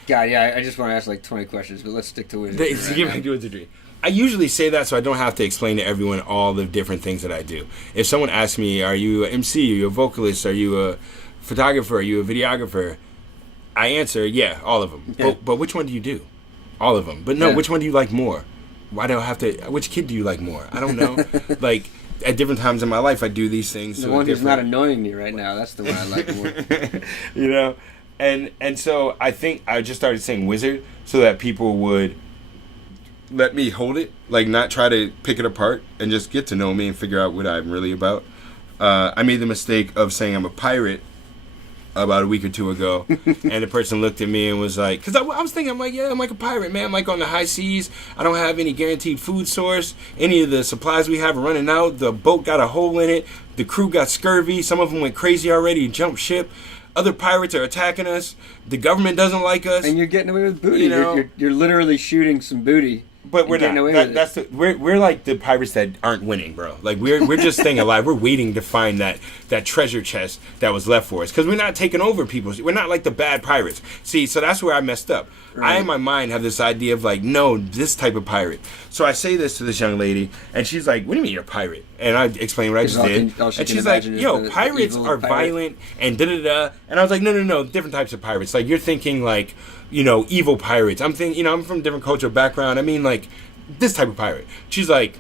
God, yeah, I just want to ask like 20 questions, but let's stick to wizardry. To get back to wizardry. I usually say that so I don't have to explain to everyone all the different things that I do. If someone asks me, are you an MC, are you a vocalist, are you a photographer, are you a videographer, I answer, yeah, all of them. Yeah. But which one do you do? All of them. But no, which one do you like more? Why do I have to, which kid do you like more? I don't know. Like, at different times in my life, I do these things. The one who's not annoying me right now, that's the one I like more. You know? And so I think I just started saying wizard so that people would let me hold it, like not try to pick it apart and just get to know me and figure out what I'm really about. I made the mistake of saying I'm a pirate about a week or two ago, and the person looked at me and was like, because I was thinking, I'm like, yeah, I'm like a pirate, man. I'm like on the high seas. I don't have any guaranteed food source. Any of the supplies we have are running out. The boat got a hole in it. The crew got scurvy. Some of them went crazy already, jumped ship. other pirates are attacking us. The government doesn't like us. And you're getting away with booty. You know? You're literally shooting some booty. But we're getting not. away with That's we're like the pirates that aren't winning, bro. Like we're just staying alive. We're waiting to find that treasure chest that was left for us, because we're not taking over people. We're not like the bad pirates. See, so that's where I messed up. Right. I in my mind have this idea of like, no, this type of pirate. So I say this to this young lady, and she's like, "What do you mean you're a pirate?" And I explain what I just did, and she's like, "Yo, pirates are violent and da da da." And I was like, "No, different types of pirates. Like you're thinking like." Evil pirates. I'm thinking, I'm from a different cultural background. I mean, like, this type of pirate. She's like,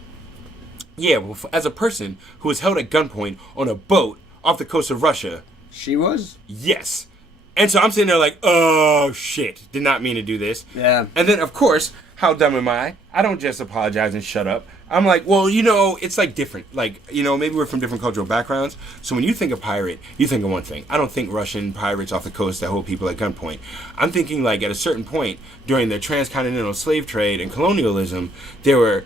yeah, well, as a person who was held at gunpoint on a boat off the coast of Russia. She was? Yes. And so I'm sitting there like, oh, shit. Did not mean to do this. Yeah. And then, of course, how dumb am I? I don't just apologize and shut up. I'm like, well, it's like different. Like, maybe we're from different cultural backgrounds. So when you think of pirate, you think of one thing. I don't think Russian pirates off the coast that hold people at gunpoint. I'm thinking like at a certain point during the transcontinental slave trade and colonialism, there were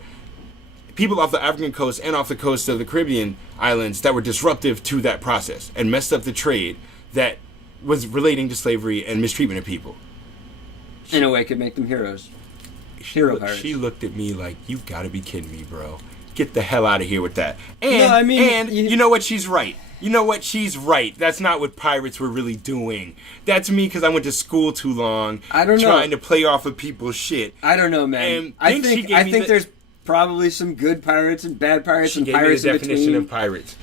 people off the African coast and off the coast of the Caribbean islands that were disruptive to that process and messed up the trade that was relating to slavery and mistreatment of people. In a way, could make them heroes. Hero pirates. She looked at me like, you gotta be kidding me, bro. Get the hell out of here with that. And, you know what? She's right. You know what? She's right. That's not what pirates were really doing. That's me because I went to school too long. I don't know. Trying to play off of people's shit. I don't know, man. I think there's probably some good pirates and bad pirates and pirates in between. She gave me the definition of pirates.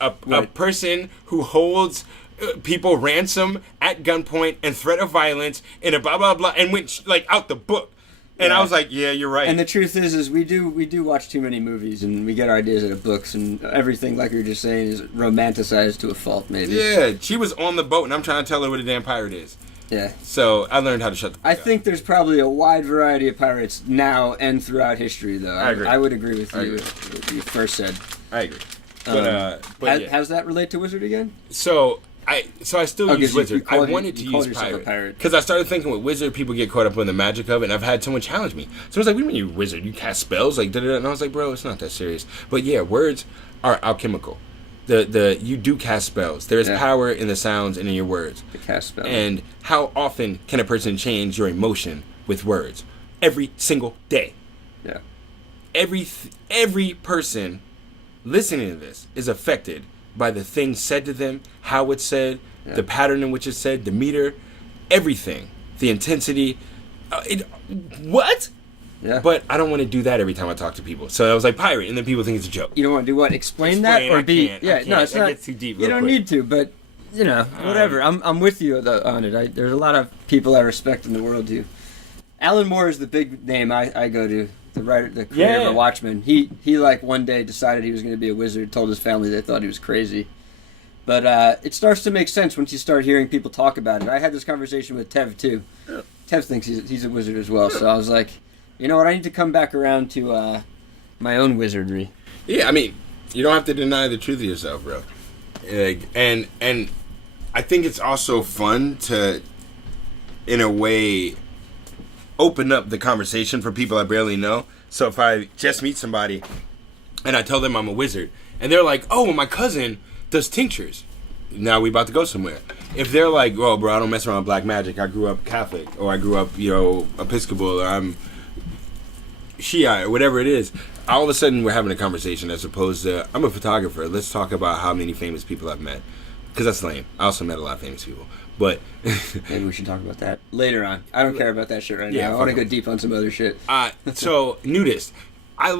A person who holds people ransom at gunpoint and threat of violence in a blah, blah, blah, and went, like, out the book. And I was like, yeah, you're right. And the truth is we do watch too many movies, and we get our ideas out of books, and everything, like you're just saying, is romanticized to a fault, maybe. Yeah, she was on the boat, and I'm trying to tell her what a damn pirate is. Yeah. So I learned how to shut the fuck up. I think there's probably a wide variety of pirates now and throughout history, though. I agree. I would agree with you what you first said. I agree. How's that relate to Wizard again? So I still use Wizard. I wanted to use pirate. Because I started thinking with Wizard, people get caught up in the magic of it, and I've had someone challenge me. So I was like, what do you mean you Wizard? You cast spells? Like, da-da-da. And I was like, bro, it's not that serious. But yeah, words are alchemical. You do cast spells. There is power in the sounds and in your words. The cast spell. And how often can a person change your emotion with words? Every single day. Yeah. Every person listening to this is affected by the things said to them, how it's said, the pattern in which it's said, the meter, everything, the intensity. What? Yeah. But I don't want to do that every time I talk to people. So I was like, pirate, and then people think it's a joke. You don't want to do what? Explain that or be? I Yeah, can't. no, it's That not. gets too deep. You don't need to, but whatever. I'm with you on it. There's a lot of people I respect in the world too. Alan Moore is the big name I go to. The writer, the creator of Watchmen. He like one day decided he was going to be a wizard. Told his family they thought he was crazy. But it starts to make sense once you start hearing people talk about it. I had this conversation with Tev too. Yeah. Tev thinks he's a wizard as well. So I was like, you know what? I need to come back around to my own wizardry. Yeah, I mean, you don't have to deny the truth of yourself, bro. And I think it's also fun to, in a way, open up the conversation for people I barely know. So if I just meet somebody and I tell them I'm a wizard, and they're like, oh, well, my cousin does tinctures. Now we about to go somewhere. If they're like, oh, bro, I don't mess around with black magic. I grew up Catholic, or I grew up, Episcopal, or I'm Shiite, or whatever it is. All of a sudden we're having a conversation as opposed to, I'm a photographer. Let's talk about how many famous people I've met. Because that's lame. I also met a lot of famous people. But maybe we should talk about that later on. I don't care about that shit right now. I want to go deep on some other shit. So nudist, I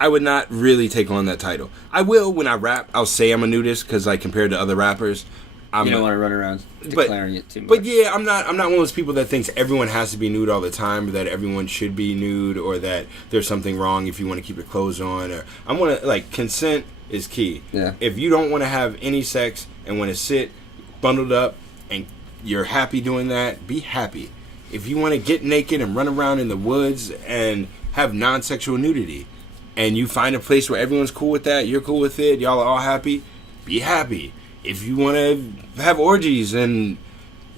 would not really take on that title. I will when I rap. I'll say I'm a nudist because, like, compared to other rappers, you don't want to run around declaring it too much. But yeah, I'm not one of those people that thinks everyone has to be nude all the time, or that everyone should be nude, or that there's something wrong if you want to keep your clothes on. Or I want to, like, consent is key. Yeah. If you don't want to have any sex and want to sit bundled up and you're happy doing that, be happy. If you want to get naked and run around in the woods and have non-sexual nudity, and you find a place where everyone's cool with that, you're cool with it, y'all are all happy, be happy. If you want to have orgies and,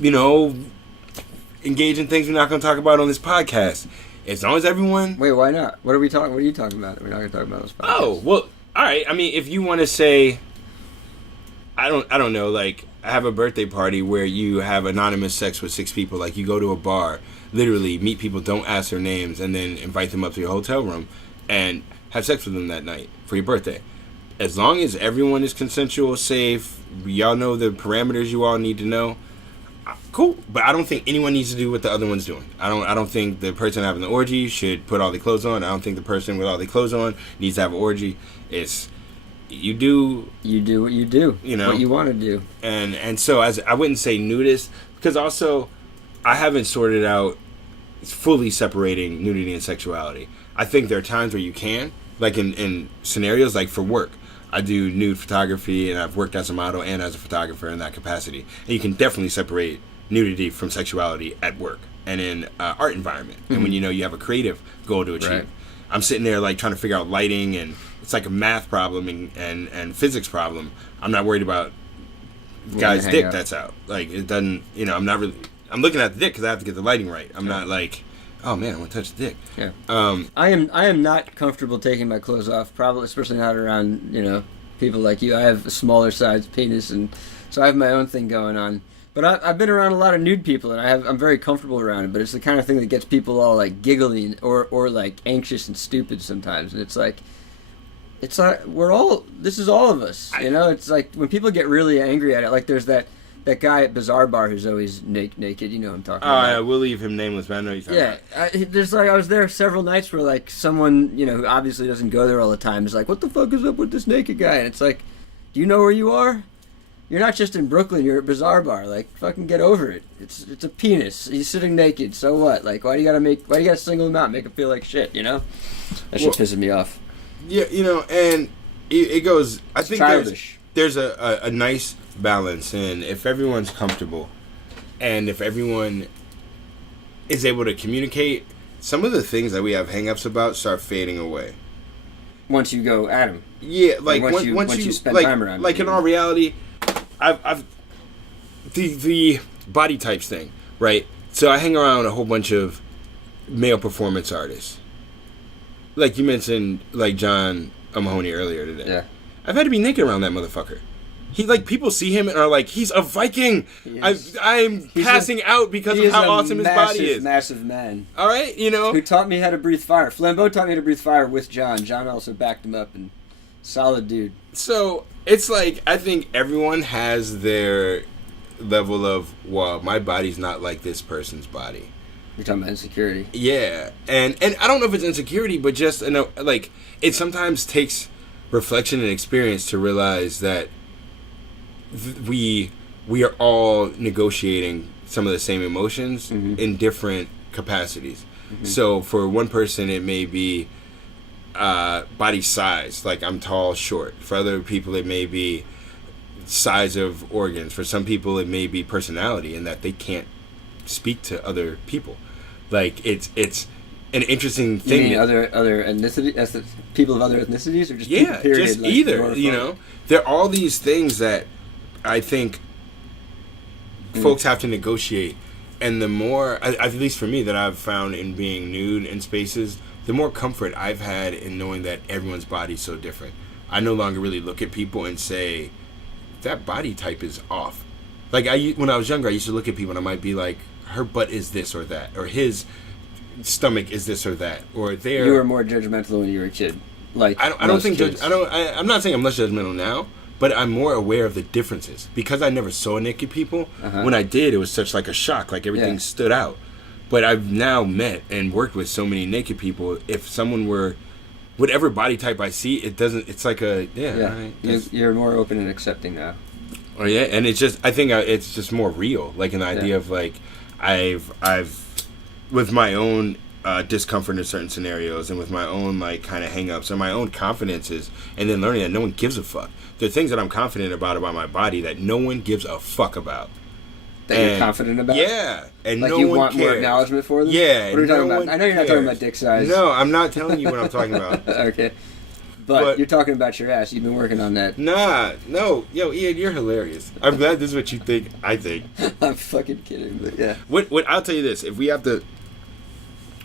engage in things we're not going to talk about on this podcast, as long as everyone... Wait, why not? What are you talking about? We're not going to talk about this podcast. Oh, well, all right. I mean, if you want to say... I don't know. Like, I have a birthday party where you have anonymous sex with 6 people. Like, you go to a bar, literally meet people, don't ask their names, and then invite them up to your hotel room and have sex with them that night for your birthday. As long as everyone is consensual, safe, y'all know the parameters you all need to know, cool. But I don't think anyone needs to do what the other one's doing. I don't think the person having the orgy should put all the clothes on. I don't think the person with all the clothes on needs to have an orgy. It's you do what you do. You know what you want to do. And so as I wouldn't say nudist, because also I haven't sorted out fully separating nudity and sexuality. I think there are times where you can, like in scenarios like for work. I do nude photography, and I've worked as a model and as a photographer in that capacity. And you can definitely separate nudity from sexuality at work and in art environment. Mm-hmm. And when you have a creative goal to achieve. Right. I'm sitting there like trying to figure out lighting, and it's like a math problem and physics problem. I'm not worried about guy's dick that's out. Like, it doesn't, I'm not really, I'm looking at the dick because I have to get the lighting right. I'm not like, oh man, I want to touch the dick. Yeah. I am not comfortable taking my clothes off, probably, especially not around, people like you. I have a smaller sized penis, and so I have my own thing going on. But I've been around a lot of nude people, and I'm very comfortable around it. But it's the kind of thing that gets people all like giggling or like anxious and stupid sometimes. And it's like this is all of us, It's like when people get really angry at it. Like there's that guy at Bazaar Bar who's always naked. You know what I'm talking about. Yeah, we'll leave him nameless, but I know you're talking about. I was there several nights where like someone who obviously doesn't go there all the time is like, what the fuck is up with this naked guy? And it's like, do you know where you are? You're not just in Brooklyn, you're at Bazaar Bar. Like, fucking get over it. It's a penis. He's sitting naked. So what? Like, why do you gotta single him out and make him feel like shit, That shit pisses me off. Yeah, and it goes, I think childish. There's a nice balance in if everyone's comfortable and if everyone is able to communicate, some of the things that we have hang-ups about start fading away. Once you go at them. Yeah, like once you spend time around like in all reality, I've the body types thing, right? So I hang around a whole bunch of male performance artists. Like you mentioned, like John O'Mahony earlier today. Yeah. I've had to be naked around that motherfucker. He people see him and are like, he's a Viking. I'm passing out because of how awesome his body is. Massive man. All right, Who taught me how to breathe fire. Flambeau taught me how to breathe fire with John. John also backed him up, and solid dude. So it's like I think everyone has their level of, well, my body's not like this person's body. You're talking about insecurity. Yeah, and I don't know if it's insecurity, but just like it sometimes takes reflection and experience to realize that we are all negotiating some of the same emotions in different capacities. Mm-hmm. So for one person, it may be body size, like I'm tall, short. For other people, it may be size of organs. For some people, it may be personality, and that they can't speak to other people. Like it's an interesting thing. You mean other ethnicity, people of other ethnicities, or just yeah, people, period, just like, either. There are all these things that I think folks have to negotiate, and the more, at least for me, that I've found in being nude in spaces, the more comfort I've had in knowing that everyone's body's so different. I no longer really look at people and say, that body type is off. Like, when I was younger, I used to look at people and I might be like, her butt is this or that, or his stomach is this or that, or their... You were more judgmental when you were a kid. Like, I don't think... I'm not saying I'm less judgmental now, but I'm more aware of the differences. Because I never saw naked people, when I did, it was such like a shock, like everything stood out. But I've now met and worked with so many naked people. If someone were, whatever body type I see, it doesn't, it's like a, right, you're more open and accepting now. Oh yeah, and it's just, I think it's just more real. Like an idea of like, I've with my own discomfort in certain scenarios and with my own like kind of hang-ups and my own confidences, and then learning that no one gives a fuck. There are things that I'm confident about my body that no one gives a fuck about. That you're confident about? Yeah. And like no you one want cares. More acknowledgement for them? Yeah. What are you talking about? I know you're not talking about dick size. No, I'm not telling you what I'm talking about. Okay. But you're talking about your ass. You've been working on that. Nah. No. Yo, Ian, you're hilarious. I'm glad this is what you think I think. I'm fucking kidding, but yeah. What I'll tell you this. If we have to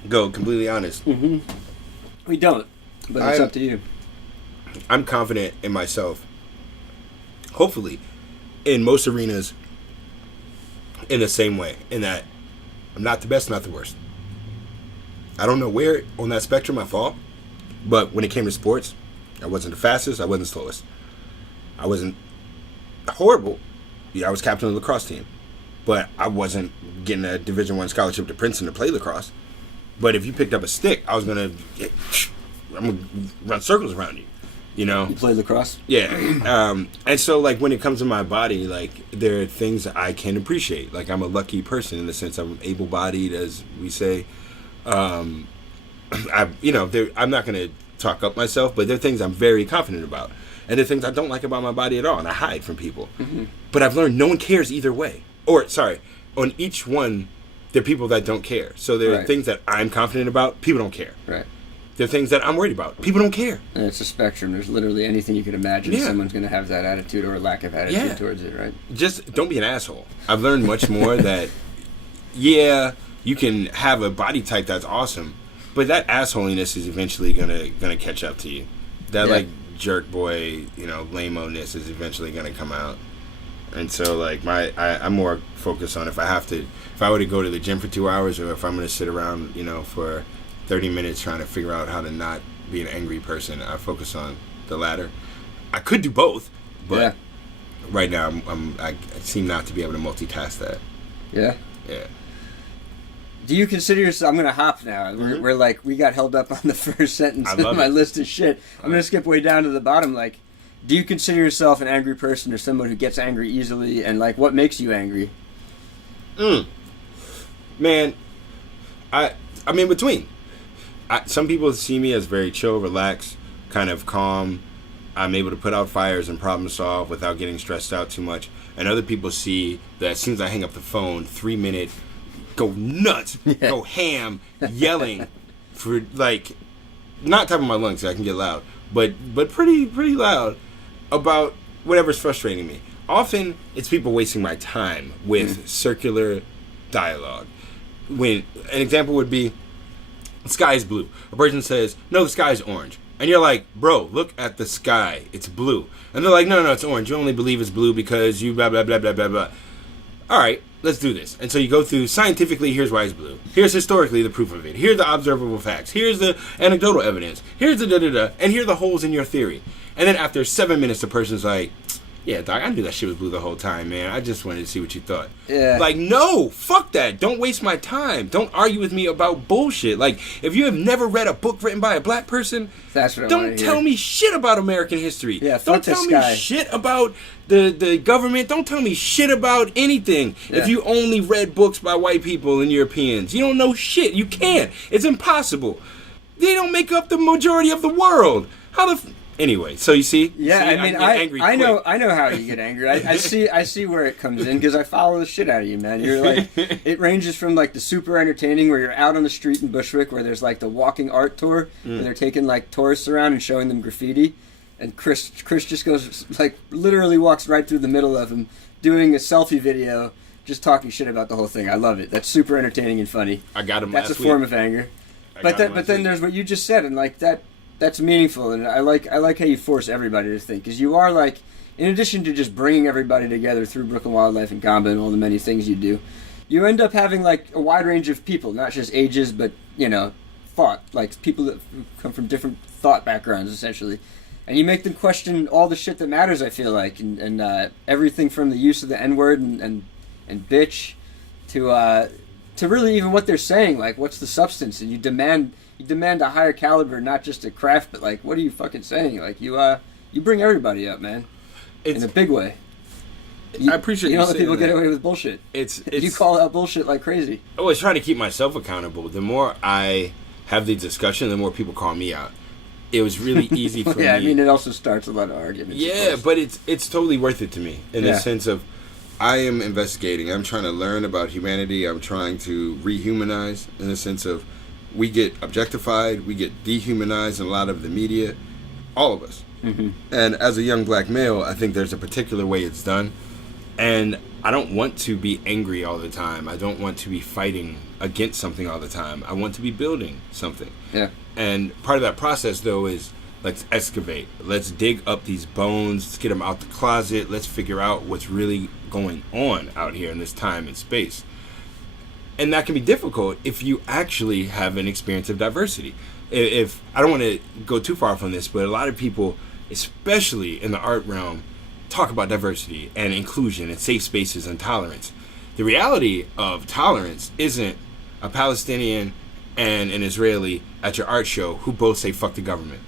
go completely honest. Mm-hmm. We don't. But it's up to you. I'm confident in myself. Hopefully. in most arenas in the same way, in that I'm not the best, not the worst. I don't know where on that spectrum I fall, but when it came to sports, I wasn't the fastest, I wasn't the slowest. I wasn't horrible. Yeah, I was captain of the lacrosse team, but I wasn't getting a Division I scholarship to Princeton to play lacrosse. But if you picked up a stick, I'm gonna run circles around you. You know, You played lacrosse? yeah. And so, like, when it comes to my body, like, there are things that I can appreciate. Like, I'm a lucky person in the sense I'm able-bodied, as we say. I'm not going to talk up myself, but there are things I'm very confident about. And there are things I don't like about my body at all, and I hide from people. Mm-hmm. But I've learned no one cares either way. On each one, there are people that don't care. So there are things that I'm confident about, people don't care. Right. There are things that I'm worried about. People don't care. And it's a spectrum. There's literally anything you could imagine. Yeah. Someone's going to have that attitude or lack of attitude towards it, right? Just don't be an asshole. I've learned much more that, yeah, you can have a body type that's awesome, but that assholiness is eventually gonna catch up to you. That like jerk boy, lame-o-ness is eventually gonna come out. And so like I'm more focused on if I were to go to the gym for 2 hours, or if I'm gonna sit around, for 30 minutes trying to figure out how to not be an angry person, I focus on the latter. I could do both, but right now I seem not to be able to multitask that. Yeah. Yeah. Do you consider yourself... I'm going to hop now. Mm-hmm. We're like, we got held up on the first sentence of my list of shit. I'm going to skip way down to the bottom. Like, do you consider yourself an angry person or someone who gets angry easily? And, like, what makes you angry? Man, I'm in between. Some people see me as very chill, relaxed, kind of calm. I'm able to put out fires and problem solve without getting stressed out too much. And other people see that as soon as I hang up the phone, 3 minute... go nuts, go ham, yelling for like, not top of my lungs, so I can get loud, but pretty loud about whatever's frustrating me. Often it's people wasting my time with circular dialogue. When an example would be, the sky is blue. A person says, no, the sky is orange. And you're like, bro, look at the sky, it's blue. And they're like, no, it's orange. You only believe it's blue because you blah, blah, blah, blah, blah, blah. All right, let's do this. And so you go through, scientifically, here's why it's blue. Here's historically the proof of it. Here's the observable facts. Here's the anecdotal evidence. Here's the da-da-da. And here are the holes in your theory. And then after 7 minutes, the person's like, yeah, Doc, I knew that shit was blue the whole time, man. I just wanted to see what you thought. Yeah. Like, no, fuck that. Don't waste my time. Don't argue with me about bullshit. Like, if you have never read a book written by a black person, that's what don't tell me shit about American history. Yeah, don't tell me shit about the government. Don't tell me shit about anything. Yeah. If you only read books by white people and Europeans, you don't know shit. You can't. It's impossible. They don't make up the majority of the world. How the... Anyway, so you see? Yeah, see, I mean, I know how you get angry. I see where it comes in because I follow the shit out of you, man. You're like, it ranges from like the super entertaining where you're out on the street in Bushwick where there's like the walking art tour where they're taking like tourists around and showing them graffiti, and Chris just goes like literally walks right through the middle of them doing a selfie video, just talking shit about the whole thing. I love it. That's super entertaining and funny. I got him. That's a form of anger. But then there's what you just said, and like that. That's meaningful, and I like how you force everybody to think, because you are like, in addition to just bringing everybody together through Brooklyn Wildlife and GAMBA and all the many things you do, you end up having like a wide range of people, not just ages, but thought, like people that come from different thought backgrounds essentially, and you make them question all the shit that matters. I feel like, and everything from the use of the N-word and bitch to really even what they're saying, like what's the substance, and you demand a higher caliber, not just a craft, but like, what are you fucking saying? Like, you bring everybody up, man, in a big way. I appreciate you don't let people get away with bullshit. It's you call out bullshit like crazy. I was trying to keep myself accountable. The more I have the discussion, the more people call me out. It was really easy for me. Yeah, I mean, it also starts a lot of arguments. Yeah, but it's totally worth it to me in the sense of I am investigating. I'm trying to learn about humanity. I'm trying to rehumanize in the sense of we get objectified, we get dehumanized in a lot of the media, all of us. Mm-hmm. And as a young black male, I think there's a particular way it's done. And I don't want to be angry all the time. I don't want to be fighting against something all the time. I want to be building something. Yeah. And part of that process, though, is Let's excavate. Let's dig up these bones. Let's get them out the closet. Let's figure out what's really going on out here in this time and space. And that can be difficult if you actually have an experience of diversity. If I don't want to go too far from this, but a lot of people, especially in the art realm, talk about diversity and inclusion and safe spaces and tolerance. The reality of tolerance isn't a Palestinian and an Israeli at your art show who both say fuck the government.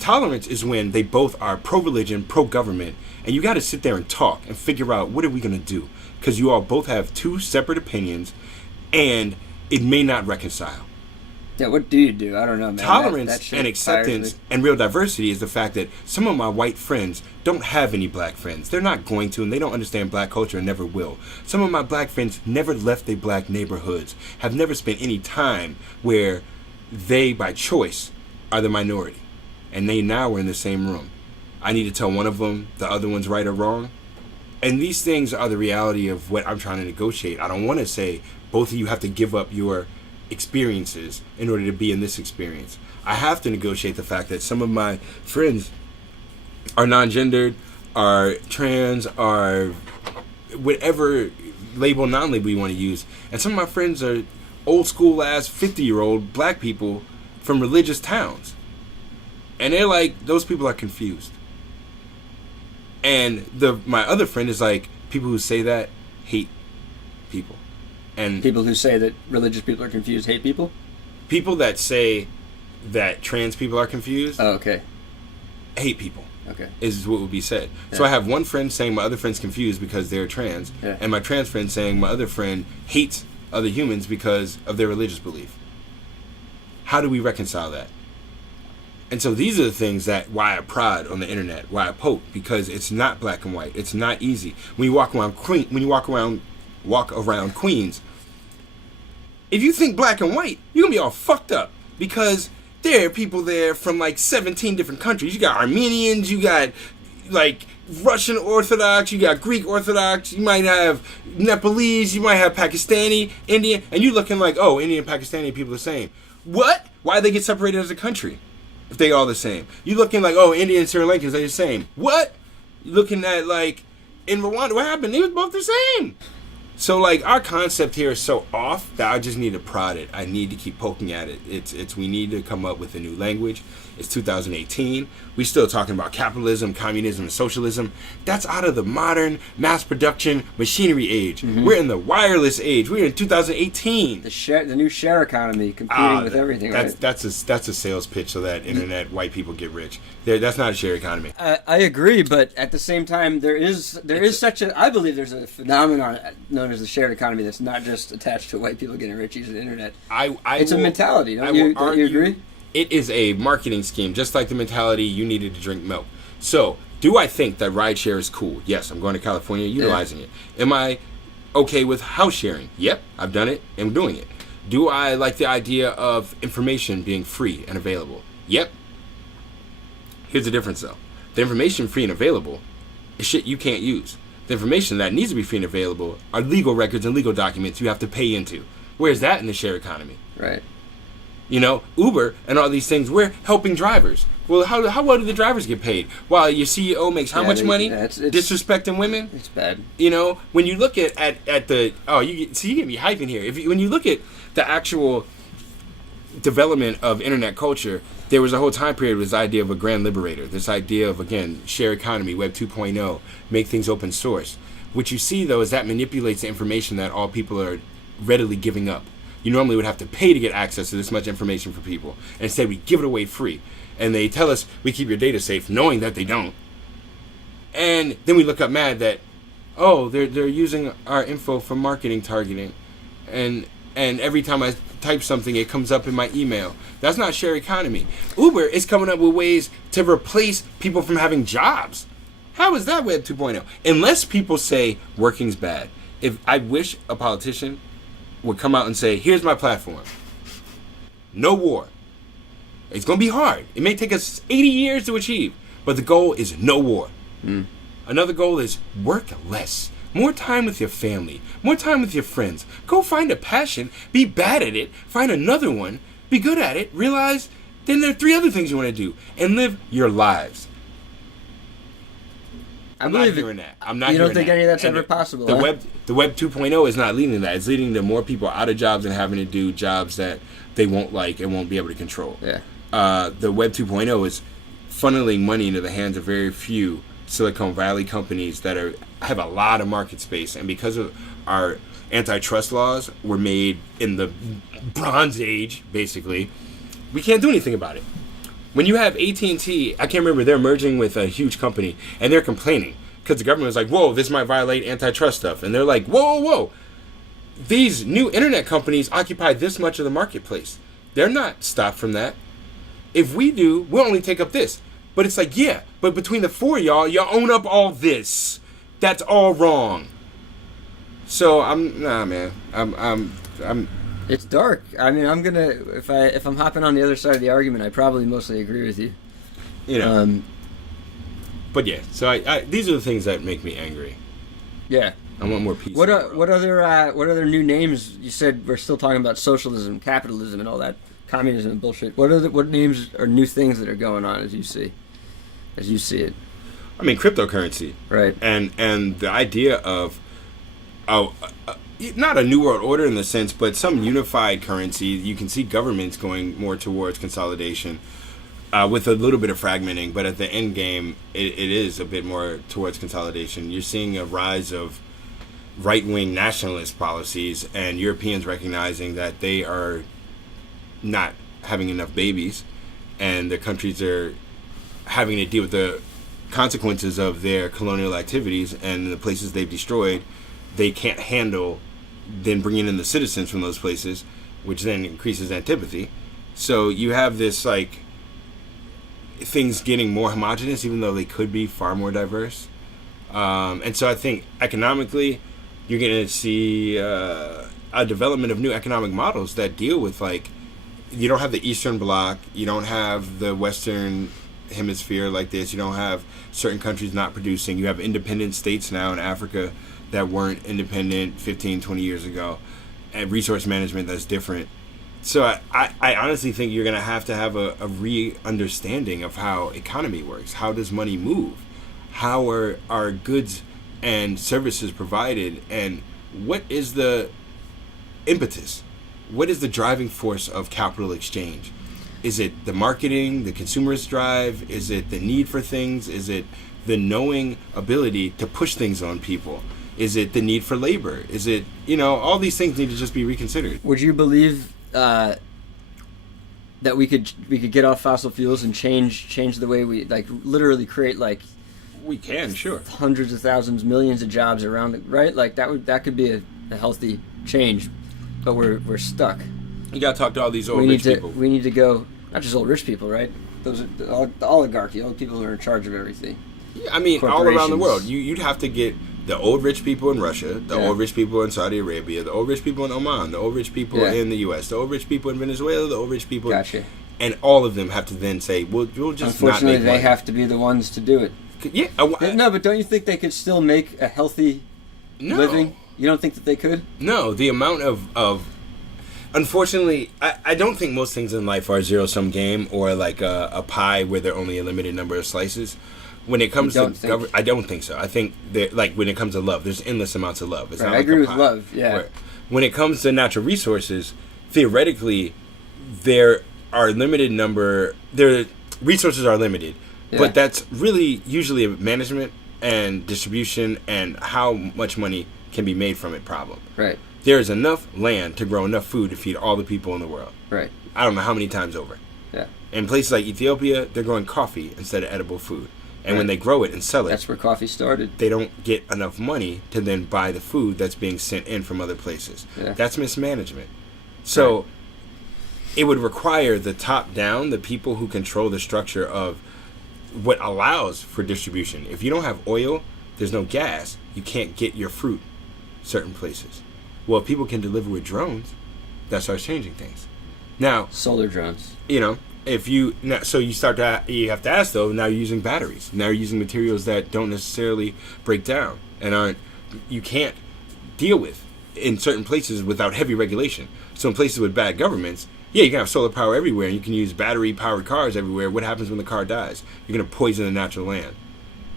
Tolerance is when they both are pro-religion, pro-government, and you got to sit there and talk and figure out what are we going to do, because you all both have two separate opinions and it may not reconcile. Yeah, what do you do? I don't know, man. Tolerance that shit and acceptance tires me. and real diversity is the fact that some of my white friends don't have any black friends. They're not going to, and they don't understand black culture and never will. Some of my black friends never left their black neighborhoods, have never spent any time where they, by choice, are the minority. And they now are in the same room. I need to tell one of them the other one's right or wrong. And these things are the reality of what I'm trying to negotiate. I don't want to say both of you have to give up your experiences in order to be in this experience. I have to negotiate the fact that some of my friends are non-gendered, are trans, are whatever label, non-label you want to use. And some of my friends are old school ass 50-year-old black people from religious towns. And they're like, those people are confused. And my other friend is like, people who say that hate people. And People who say that religious people are confused hate people? people that say that trans people are confused Oh, okay. hate people, Okay. is what would be said. So Yeah. I have one friend saying my other friend's confused because they're trans, Yeah. and my trans friend saying my other friend hates other humans because of their religious belief. How do we reconcile that? And so these are the things that why I prod on the internet, why I poke, because it's not black and white. It's not easy. When you walk around Queens, if you think black and white, you're gonna be all fucked up, because there are people there from like 17 different countries. You got Armenians, you got like Russian Orthodox, you got Greek Orthodox, you might have Nepalese, you might have Pakistani, Indian, and you looking like, oh, Indian and Pakistani people are the same. What? Why they get separated as a country if they all the same? You looking like, oh, Indian and Sri Lankans, they the same. What? You looking at like in Rwanda, what happened? They was both the same. So like our concept here is so off that I just need to prod it. I need to keep poking at it. It's we need to come up with a new language. It's 2018. We still talking about capitalism, communism, and socialism. That's out of the modern mass production machinery age. Mm-hmm. We're in the wireless age. We're in 2018. The new share economy competing with everything, right? That's a sales pitch so that internet white people get rich. That's not a share economy. I agree, but at the same time, there is such a. I believe there's a phenomenon known as the shared economy that's not just attached to white people getting rich using the internet. It's a mentality. Don't you agree? It is a marketing scheme, just like the mentality you needed to drink milk. So, do I think that rideshare is cool? Yes, I'm going to California utilizing it. Am I okay with house sharing? Yep, I've done it. I'm doing it. Do I like the idea of information being free and available? Yep. Here's the difference, though. The information free and available is shit you can't use. The information that needs to be free and available are legal records and legal documents you have to pay into. Where's that in the share economy? Right. You know, Uber and all these things, we're helping drivers. Well, how well do the drivers get paid? While your CEO makes how much money? It's Disrespecting women? It's bad. You know, when you look at the... Oh, you get me hyping here. When you look at the actual development of internet culture, there was a whole time period with this idea of a grand liberator. This idea of, again, share economy, Web 2.0, make things open source. What you see, though, is that manipulates the information that all people are readily giving up. You normally would have to pay to get access to this much information for people. And instead, we give it away free. And they tell us we keep your data safe, knowing that they don't. And then we look up mad that, oh, they're using our info for marketing targeting. And every time I type something, it comes up in my email. That's not share economy. Uber is coming up with ways to replace people from having jobs. How is that Web 2.0? Unless people say working's bad. If I wish a politician would come out and say, here's my platform. No war. It's going to be hard. It may take us 80 years to achieve, but the goal is no war. Another goal is work less. More time with your family. More time with your friends. Go find a passion. Be bad at it. Find another one. Be good at it. Realize then there are 3 other things you want to do and live your lives. I'm not hearing that. I'm not. You don't hearing think that. any of that's And ever possible? The huh? web 2.0 is not leading to that. It's leading to more people out of jobs and having to do jobs that they won't like and won't be able to control. Yeah. The web 2.0 is funneling money into the hands of very few Silicon Valley companies that have a lot of market space, and because of our antitrust laws were made in the Bronze Age, basically, we can't do anything about it. When you have AT&T, I can't remember, they're merging with a huge company, and they're complaining because the government was like, whoa, this might violate antitrust stuff. And they're like, whoa. These new internet companies occupy this much of the marketplace. They're not stopped from that. If we do, we'll only take up this. But it's like, yeah, but between the 4 of y'all own up all this. That's all wrong. So man. I'm It's dark. I mean, I'm gonna if I'm hopping on the other side of the argument, I probably mostly agree with you. you know. But yeah, so I these are the things that make me angry. Yeah. I want more peace. What other new names? You said we're still talking about socialism, capitalism, and all that communism and bullshit. What names are new things that are going on as you see it? I mean, cryptocurrency, Right. And the idea of not a new world order in the sense, but some unified currency. You can see governments going more towards consolidation, with a little bit of fragmenting, but at the end game, it is a bit more towards consolidation. You're seeing a rise of right-wing nationalist policies, and Europeans recognizing that they are not having enough babies, and their countries are having to deal with the consequences of their colonial activities, and the places they've destroyed, they can't handle then bringing in the citizens from those places, which then increases antipathy. So you have this, like, things getting more homogenous, even though they could be far more diverse. And so I think economically, you're going to see a development of new economic models that deal with, like, you don't have the Eastern Bloc, you don't have the Western Hemisphere like this, you don't have certain countries not producing, you have independent states now in Africa that weren't independent 15, 20 years ago, and resource management that's different. So I honestly think you're going to have a re-understanding of how economy works. How does money move? How are our goods and services provided? And what is the impetus? What is the driving force of capital exchange? Is it the marketing, the consumerist drive? Is it the need for things? Is it the knowing ability to push things on people? Is it the need for labor? Is it, all these things need to just be reconsidered. Would you believe that we could get off fossil fuels and change the way we, like, literally create, like, we can, sure, hundreds of thousands, millions of jobs around it, right? Like that could be a healthy change, but we're stuck. You gotta talk to all these old rich people. We need to go, not just old rich people, right? Those are the oligarchy, all the people who are in charge of everything. Yeah, I mean, all around the world, you'd have to get the old rich people in Russia, the old rich people in Saudi Arabia, the old rich people in Oman, the old rich people in the U.S., the old rich people in Venezuela, the old rich people, and all of them have to then say, we'll just not make money. Unfortunately, they have to be the ones to do it. Yeah, no, but don't you think they could still make a healthy living? You don't think that they could? No, the amount of unfortunately, I don't think most things in life are a zero-sum game or like a pie where there are only a limited number of slices. When it comes to government, I don't think so. I think that, like, when it comes to love, there's endless amounts of love. It's not I like agree with pie. love, yeah. Right. When it comes to natural resources, theoretically, there are limited number. Their resources are limited, but that's really usually a management and distribution and how much money can be made from it problem. Right. There is enough land to grow enough food to feed all the people in the world. Right. I don't know how many times over. Yeah. In places like Ethiopia, they're growing coffee instead of edible food. And when they grow it and sell it, that's where coffee started. They don't get enough money to then buy the food that's being sent in from other places. Yeah. That's mismanagement. So it would require the top down, the people who control the structure of what allows for distribution. If you don't have oil, there's no gas, you can't get your fruit certain places. Well, if people can deliver with drones, that starts changing things. Now, solar drones. If you have to ask though. Now you're using batteries. Now you're using materials that don't necessarily break down and you can't deal with in certain places without heavy regulation. So in places with bad governments, Yeah, you can have solar power everywhere, and you can use battery-powered cars everywhere. What happens when the car dies? You're going to poison the natural land.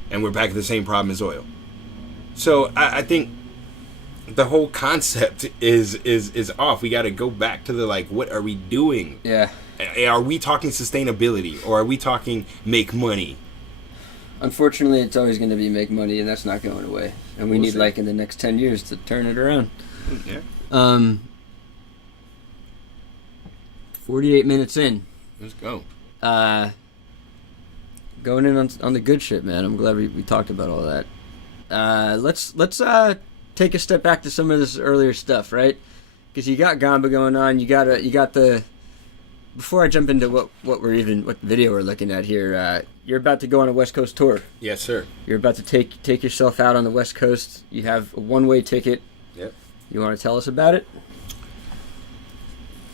And we're back to the same problem as oil. So I think the whole concept is off. We got to go back to the, like, what are we doing? Yeah. Are we talking sustainability, or are we talking make money? Unfortunately, it's always going to be make money, and that's not going away. And we We'll need, see. like, in the next 10 years to turn it around. Yeah. 48 minutes in. Let's go. Going in on the good shit, man. I'm glad we talked about all that. Let's take a step back to some of this earlier stuff, right? Because you got GAMBA going on. You got the. Before I jump into what video we're looking at here, you're about to go on a West Coast tour. Yes, sir. You're about to take yourself out on the West Coast. You have a one-way ticket. Yep. You want to tell us about it?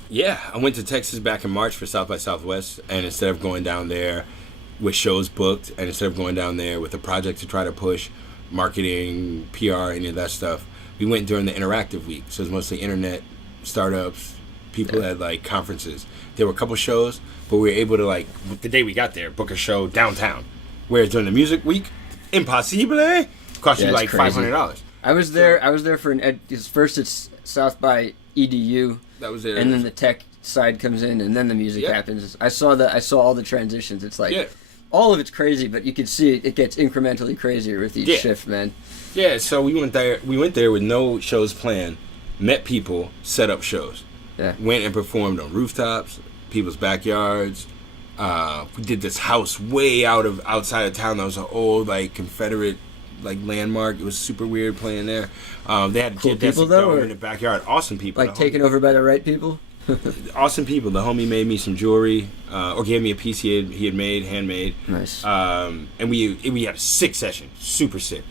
Yeah, I went to Texas back in March for South by Southwest, and instead of going down there with shows booked, and instead of going down there with a project to try to push marketing, PR, any of that stuff, we went during the interactive week. So it was mostly internet startups, people at like conferences. There were a couple shows, but we were able to, like, the day we got there, book a show downtown. Whereas during the music week, impossible. Cost you it's like crazy. $500. I was there for first it's South by EDU. That was it. And then the tech side comes in, and then the music happens. I saw all the transitions. It's like all of it's crazy, but you can see it gets incrementally crazier with each shift, man. Yeah, so we went there with no shows planned, met people, set up shows. Yeah. Went and performed on rooftops, people's backyards. We did this house way outside of town that was an old, like, Confederate, like, landmark. It was super weird playing there. They had Cool geodesic people, though, dome or- in the backyard. Awesome people. Like taken over by the right people. Awesome people. The homie made me some jewelry, or gave me a piece he had made, handmade. Nice. And we had a sick session, super sick.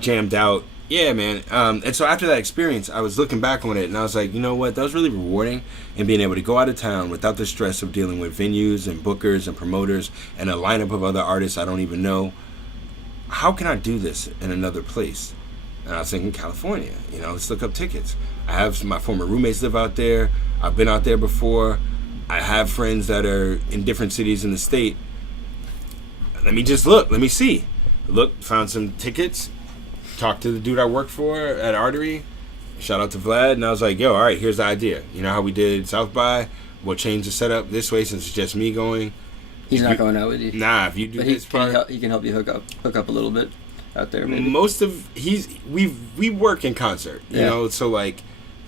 Jammed out. Yeah, man. And so after that experience, I was looking back on it, and I was like, you know what? That was really rewarding, and being able to go out of town without the stress of dealing with venues and bookers and promoters and a lineup of other artists I don't even know. How can I do this in another place? And I was thinking California. You know, let's look up tickets. I have my former roommates live out there. I've been out there before. I have friends that are in different cities in the state. Let me just look. Let me see. Look, found some tickets. Talked to the dude I worked for at Artery. Shout out to Vlad. And I was like, yo, all right, here's the idea. You know how we did South by? We'll change the setup this way since it's just me going. He's not going out with you. Nah, if you do But this part. he can help you hook up a little bit out there, maybe. We work in concert, you Yeah. know, so like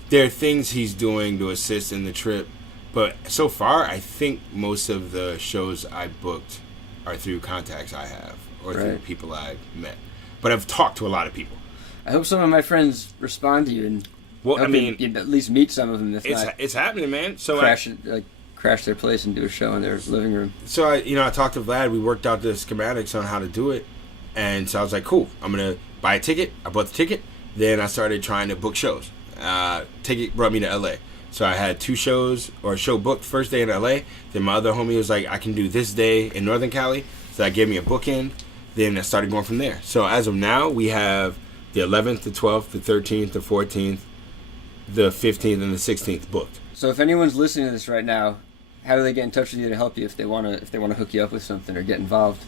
there are things he's doing to assist in the trip, but so far I think most of the shows I booked are through contacts I have or through Right. people I've met. But I've talked to a lot of people. I hope some of my friends respond to you and Well, I hope mean, you at least meet some of them. If not, it's happening, man. So crash their place and do a show in their living room. I talked to Vlad. We worked out the schematics on how to do it, and so I was like, cool. I'm gonna buy a ticket. I bought the ticket. Then I started trying to book shows. Ticket brought me to LA. So I had 2 shows or a show booked first day in LA. Then my other homie was like, I can do this day in Northern Cali. So that gave me a bookend. Then I started going from there. So as of now, we have the 11th, the 12th, the 13th, the 14th, the 15th, and the 16th booked. So if anyone's listening to this right now, how do they get in touch with you to help you if they want to hook you up with something or get involved?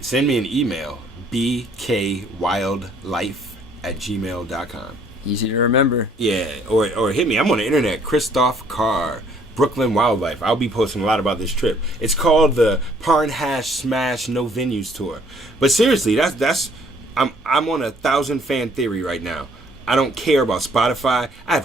Send me an email, bkwildlife@gmail.com. Easy to remember. Yeah, or hit me. I'm on the internet, Christoph Carr, Brooklyn Wildlife. I'll be posting a lot about this trip. It's called the ParnhashNakovsky No Venues Tour. But seriously, I'm on 1,000 fan theory right now. I don't care about Spotify. I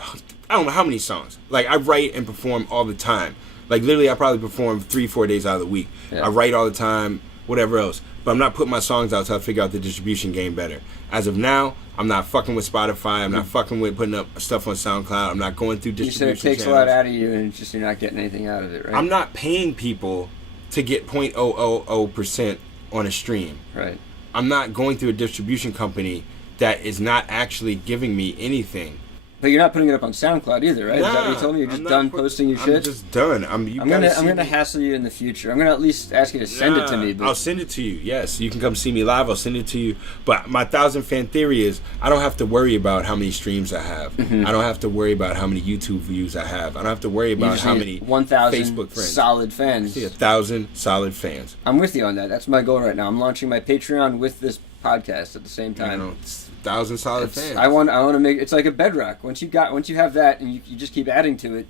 don't know how many songs. Like, I write and perform all the time. Like, literally, I probably perform 3-4 days out of the week. Yeah. I write all the time, whatever else. But I'm not putting my songs out until I figure out the distribution game better. As of now, I'm not fucking with Spotify. I'm not fucking with putting up stuff on SoundCloud. I'm not going through You distribution said it takes channels. a lot out of you, and it's just you're not getting anything out of it, right? I'm not paying people to get 0.000% on a stream. Right. I'm not going through a distribution company that is not actually giving me anything. But you're not putting it up on SoundCloud either, right? Is that what you told me? You're just done posting your shit? I'm just done. I'm gonna hassle you in the future. I'm gonna at least ask you to send it to me. But... I'll send it to you. Yes, you can come see me live. I'll send it to you. But my 1,000 fan theory is I don't have to worry about how many streams I have. Mm-hmm. I don't have to worry about how many YouTube views I have. I don't have to worry about how many 1,000 Facebook friends. Solid fans. 1,000 solid fans. I'm with you on that. That's my goal right now. I'm launching my Patreon with this podcast at the same time. 1,000 solid fans. I want to make it's like a bedrock. Once you have that and you just keep adding to it,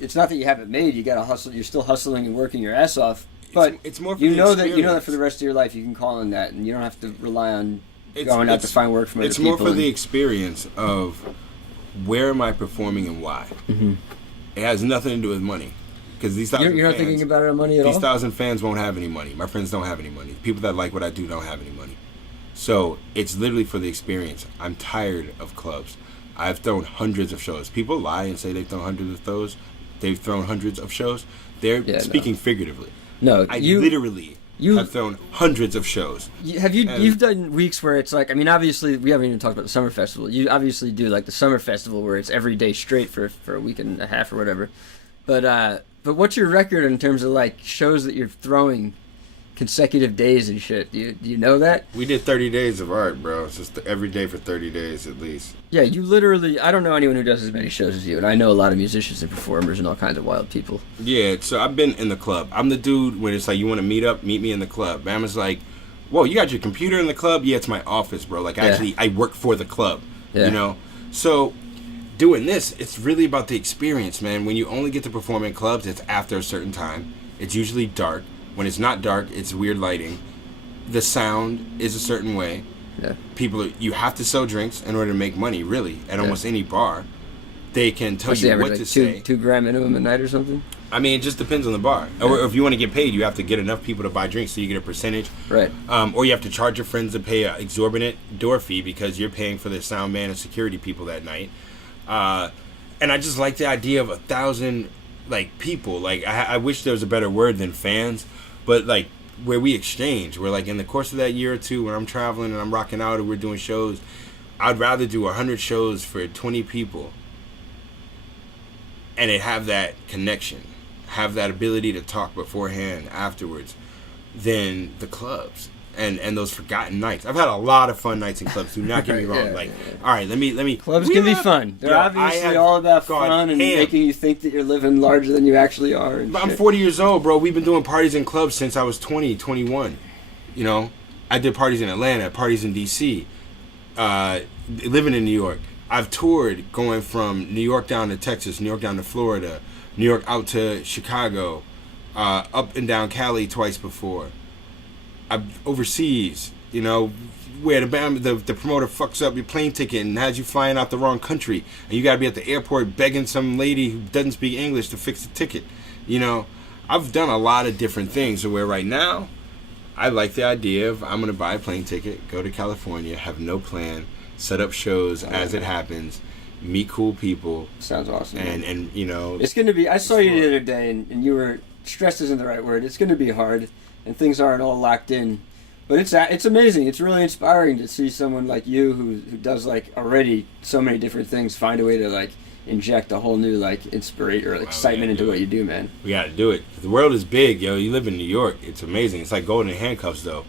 it's not that you have it made. You got to hustle. You're still hustling and working your ass off. But it's more for you know that for the rest of your life you can call on that, and you don't have to rely on going out to find work from other people. It's more for the experience of where am I performing and why. Mm-hmm. It has nothing to do with money. Because these 1,000 you're not thinking about it on money at all? These 1,000 fans won't have any money. My friends don't have any money. People that like what I do don't have any money. So it's literally for the experience. I'm tired of clubs. I've thrown hundreds of shows. People lie and say they've thrown hundreds of those. They've thrown hundreds of shows. They're speaking figuratively. No, I literally have thrown hundreds of shows. You've done weeks where it's like, I mean, obviously we haven't even talked about the summer festival. You obviously do like the summer festival where it's every day straight for a week and a half or whatever. But what's your record in terms of like shows that you're throwing consecutive days and shit? Do you know that? We did 30 days of art, bro. It's just every day for 30 days at least. Yeah, you literally... I don't know anyone who does as many shows as you, and I know a lot of musicians and performers and all kinds of wild people. Yeah, so I've been in the club. I'm the dude when it's like, you want to meet me in the club. Bama's like, whoa, you got your computer in the club? Yeah, it's my office, bro. Like, actually, I work for the club, you know? So... doing this, it's really about the experience, man. When you only get to perform in clubs, it's after a certain time. It's usually dark. When it's not dark, it's weird lighting. The sound is a certain way. Yeah. You have to sell drinks in order to make money, really, at almost any bar. They can tell you what to say. 2 grand minimum a night or something? I mean, it just depends on the bar. Yeah. Or if you want to get paid, you have to get enough people to buy drinks so you get a percentage. Right. Or you have to charge your friends to pay an exorbitant door fee because you're paying for the sound man and security people that night. And I just like the idea of 1,000 like people. Like I wish there was a better word than fans, but like where we exchange, where like in the course of that year or two when I'm traveling and I'm rocking out or we're doing shows, I'd rather do 100 shows for 20 people and it have that connection, have that ability to talk beforehand, afterwards, than the clubs. And those forgotten nights. I've had a lot of fun nights in clubs. Do not get me wrong. All right, let me. Clubs can be fun. They're obviously all about fun and making you think that you're living larger than you actually are. But I'm 40 years old, bro. We've been doing parties in clubs since I was 20, 21. You know, I did parties in Atlanta, parties in D.C., living in New York. I've toured going from New York down to Texas, New York down to Florida, New York out to Chicago, up and down Cali twice before. Overseas, you know, where the promoter fucks up your plane ticket and has you flying out the wrong country, and you gotta be at the airport begging some lady who doesn't speak English to fix the ticket. You know, I've done a lot of different things. So where right now, I like the idea of I'm gonna buy a plane ticket, go to California, have no plan, set up shows as it happens, meet cool people. Sounds awesome. And you know, it's gonna be. I saw you the other day, and you were stressed. Isn't the right word. It's gonna be hard. And things aren't all locked in, but it's amazing. It's really inspiring to see someone like you who does like already so many different things find a way to like inject a whole new like inspiration or excitement into what you do, man. We gotta do it. The world is big, yo. You live in New York. It's amazing. It's like golden handcuffs, though.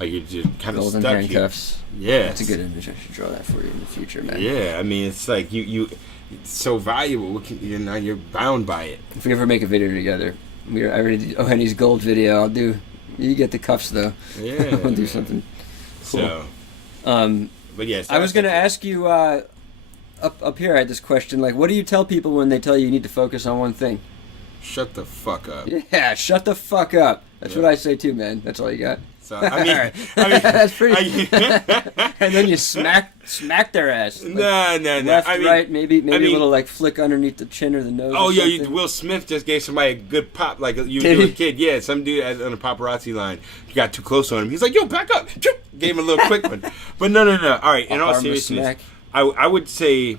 Like you're just kind of stuck handcuffs. Here. Yeah, that's a good image. I should draw that for you in the future, man. Yeah, I mean, it's like you it's so valuable. You're bound by it. If we ever make a video together, I already did O'Henny's gold video. I'll do. You get the cuffs though. Yeah. We'll do something. Cool. So, but yes, I was going to ask you up here. I had this question: like, what do you tell people when they tell you need to focus on one thing? Shut the fuck up. Yeah, shut the fuck up. That's what I say too, man. That's all you got. So, I mean, that's pretty. And then you smack their ass. Like, no. Left, right, maybe a little like flick underneath the chin or the nose. Oh yeah, Will Smith just gave somebody a good pop, like you do a kid. Yeah, some dude on a paparazzi line. You got too close on him. He's like, "Yo, back up!" Gave him a little quick one. But no. All right, in all seriousness, I would say.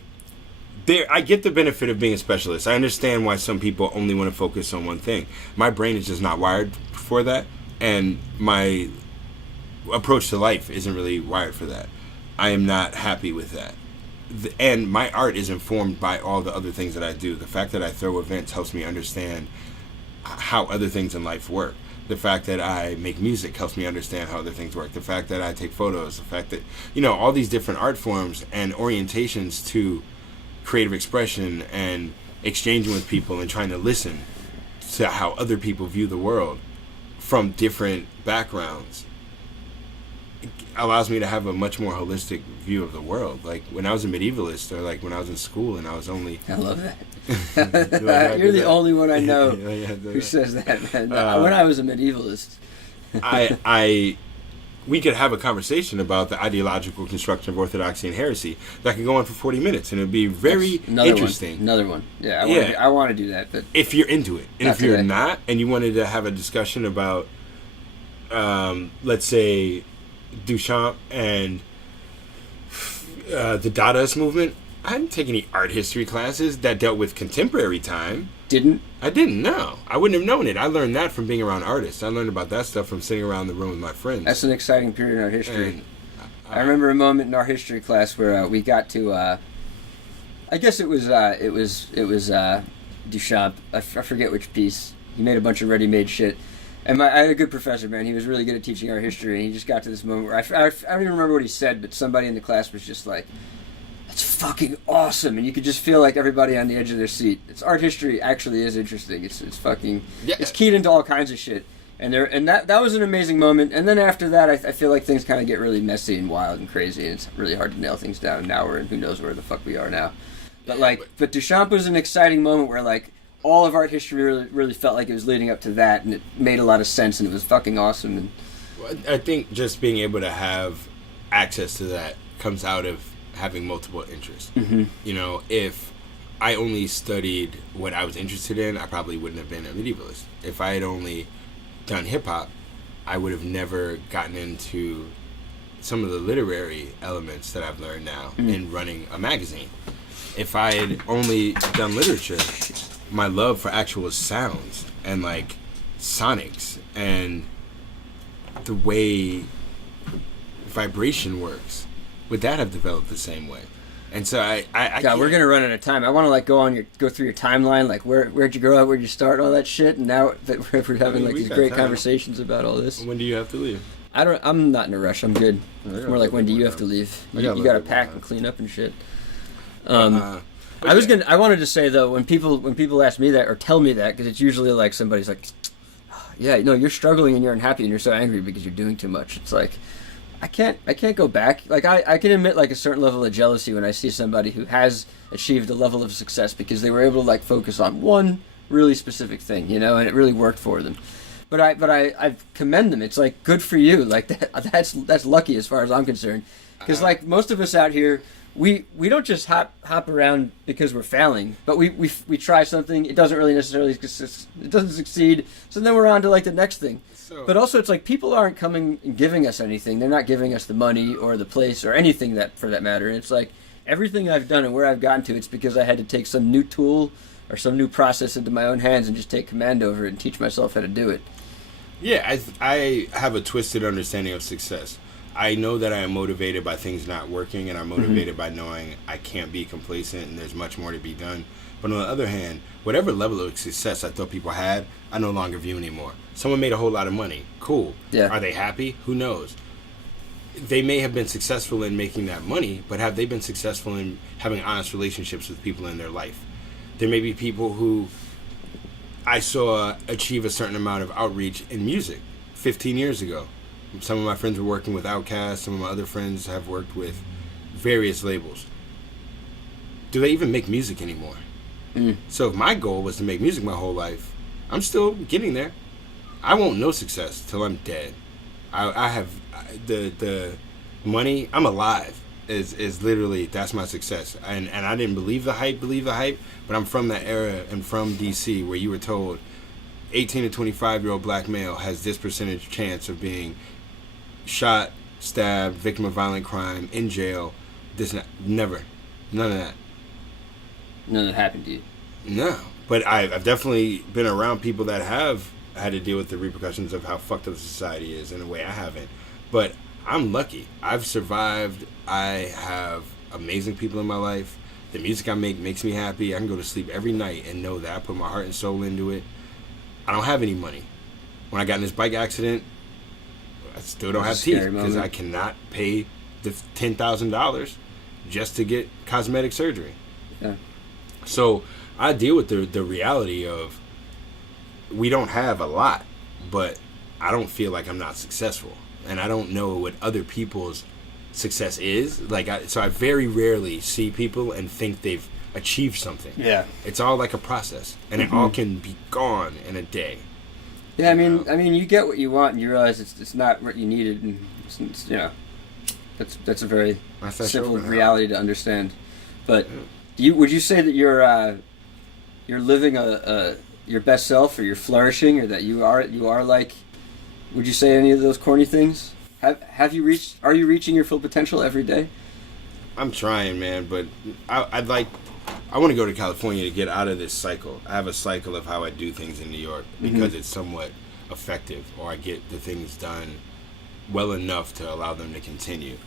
I get the benefit of being a specialist. I understand why some people only want to focus on one thing. My brain is just not wired for that, and my approach to life isn't really wired for that. I am not happy with that. and my art is informed by all the other things that I do. The fact that I throw events helps me understand how other things in life work. The fact that I make music helps me understand how other things work. The fact that I take photos, the fact that, all these different art forms and orientations to creative expression and exchanging with people and trying to listen to how other people view the world from different backgrounds allows me to have a much more holistic view of the world. Like when I was a medievalist, or like when I was in school and I was only... I love that. You're the only one I know who says that, man. When I was a medievalist. We could have a conversation about the ideological construction of orthodoxy and heresy that could go on for 40 minutes, and it would be very interesting. Another one. Yeah, I want to do that. But if you're into it. And if you're not, and you wanted to have a discussion about, let's say, Duchamp and the Dadaist movement, I didn't take any art history classes that dealt with contemporary time. I didn't know. I wouldn't have known it. I learned that from being around artists. I learned about that stuff from sitting around the room with my friends. That's an exciting period in art history. I remember a moment in our history class where we got to, I guess it was Duchamp. I forget which piece. He made a bunch of ready-made shit. And I had a good professor, man. He was really good at teaching art history, and he just got to this moment where I don't even remember what he said, but somebody in the class was just like, "That's fucking awesome," and you could just feel like everybody on the edge of their seat. It's art history actually is interesting. It's fucking it's keyed into all kinds of shit, and that was an amazing moment. And then after that, I feel like things kind of get really messy and wild and crazy, and it's really hard to nail things down. And now we're in who knows where the fuck we are now. But but Duchamp was an exciting moment where like all of art history really felt like it was leading up to that, and it made a lot of sense, and it was fucking awesome. And I think just being able to have access to that comes out of having multiple interests. Mm-hmm. If I only studied what I was interested in, I probably wouldn't have been a medievalist. If I had only done hip-hop, I would have never gotten into some of the literary elements that I've learned now in running a magazine. If I had only done literature, my love for actual sounds and like sonics and the way vibration works, would that have developed the same way? And so I God, we're gonna run out of time. I want to like go through your timeline, like where'd you grow up, where'd you start, all that shit. And now that we're having like these great conversations about all this. When do you have to leave? I'm not in a rush. I'm good. It's more like when do you have to leave? You got to pack and clean up and shit. I wanted to say though, when people ask me that or tell me that, because it's usually like somebody's like, yeah, no, you're struggling and you're unhappy and you're so angry because you're doing too much. It's like, I can't go back. Like I can admit like a certain level of jealousy when I see somebody who has achieved a level of success because they were able to like focus on one really specific thing, and it really worked for them. But I commend them. It's like, good for you. Like that's lucky as far as I'm concerned. Because like most of us out here, we don't just hop around because we're failing, but we try something. It doesn't really necessarily it doesn't succeed. So then we're on to like the next thing. But also it's like people aren't coming and giving us anything. They're not giving us the money or the place or anything that for that matter. And it's like everything I've done and where I've gotten to, it's because I had to take some new tool or some new process into my own hands and just take command over it and teach myself how to do it. Yeah, I have a twisted understanding of success. I know that I am motivated by things not working, and I'm motivated by knowing I can't be complacent and there's much more to be done. But on the other hand, whatever level of success I thought people had, I no longer view anymore. Someone made a whole lot of money. Cool. Yeah. Are they happy? Who knows? They may have been successful in making that money, but have they been successful in having honest relationships with people in their life? There may be people who I saw achieve a certain amount of outreach in music 15 years ago. Some of my friends were working with Outkast. Some of my other friends have worked with various labels. Do they even make music anymore? So if my goal was to make music my whole life, I'm still getting there. I won't know success till I'm dead. I have the money. I'm alive. Is literally, that's my success. And I didn't believe the hype, but I'm from that era and from DC where you were told 18 to 25-year-old black male has this percentage chance of being shot, stabbed, victim of violent crime, in jail, never. None of that. None of that happened to you? No. But I've definitely been around people that have had to deal with the repercussions of how fucked up society is in a way I haven't. But I'm lucky. I've survived. I have amazing people in my life. The music I make makes me happy. I can go to sleep every night and know that I put my heart and soul into it. I don't have any money. When I got in this bike accident, I still don't have teeth because I cannot pay the $10,000 just to get cosmetic surgery. Yeah. So I deal with the reality of we don't have a lot, but I don't feel like I'm not successful, and I don't know what other people's success is. So I very rarely see people and think they've achieved something. Yeah. It's all like a process, and it all can be gone in a day. Yeah, I mean, you get what you want, and you realize it's not what you needed, and it's, you know, that's a very simple reality to understand. But would you say that you're living your best self, or you're flourishing, or that you are like? Would you say any of those corny things? Are you reaching your full potential every day? I'm trying, man, but I want to go to California to get out of this cycle. I have a cycle of how I do things in New York because it's somewhat effective, or I get the things done well enough to allow them to continue.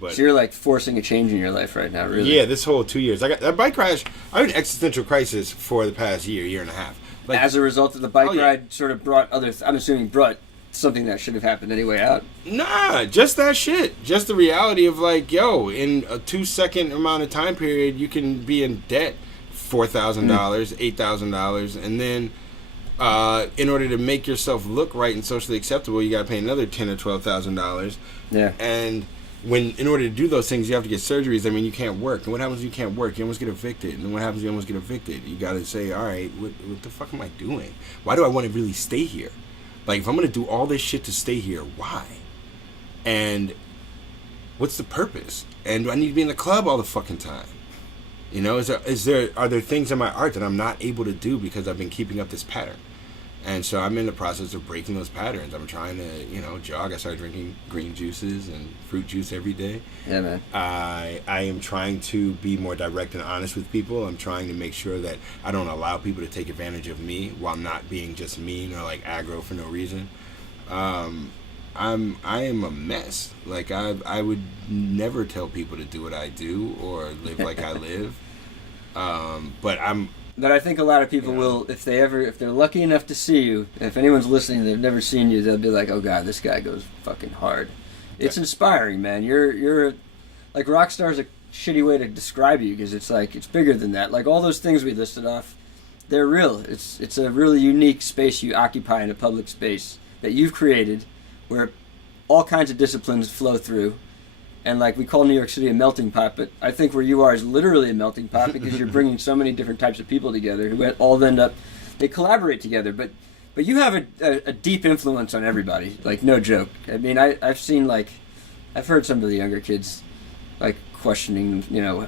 But so you're like forcing a change in your life right now, really? Yeah, this whole 2 years. I got that bike crash. I had an existential crisis for the past year and a half. Like, as a result of the bike ride, sort of brought I'm assuming brought something that should have happened anyway out. Nah, just that shit. Just the reality of like, yo, in a 2-second amount of time period, you can be in debt $4,000, $8,000, and then in order to make yourself look right and socially acceptable, you got to pay another $10,000 or $12,000. Yeah. And in order to do those things, you have to get surgeries. I mean, you can't work. And what happens when you can't work? You almost get evicted. And then what happens when you almost get evicted? You got to say, all right, what the fuck am I doing? Why do I want to really stay here? Like, if I'm going to do all this shit to stay here, why? And what's the purpose? And do I need to be in the club all the fucking time? You know, are there things in my art that I'm not able to do because I've been keeping up this pattern? And so I'm in the process of breaking those patterns. I'm trying to, jog. I started drinking green juices and fruit juice every day. Yeah, man. I am trying to be more direct and honest with people. I'm trying to make sure that I don't allow people to take advantage of me while not being just mean or like aggro for no reason. I am a mess. Like I would never tell people to do what I do or live like I live. But I think a lot of people will, if they're lucky enough to see you, if anyone's listening, they've never seen you, they'll be like, oh god, this guy goes fucking hard. It's inspiring, man. You're like, rock star is a shitty way to describe you, because it's like, it's bigger than that. Like all those things we listed off, they're real. It's a really unique space you occupy in a public space that you've created, where all kinds of disciplines flow through. And like we call New York City a melting pot, but I think where you are is literally a melting pot, because you're bringing so many different types of people together who all end up, they collaborate together. But you have a deep influence on everybody, like no joke. I mean, I've seen I've heard some of the younger kids like questioning,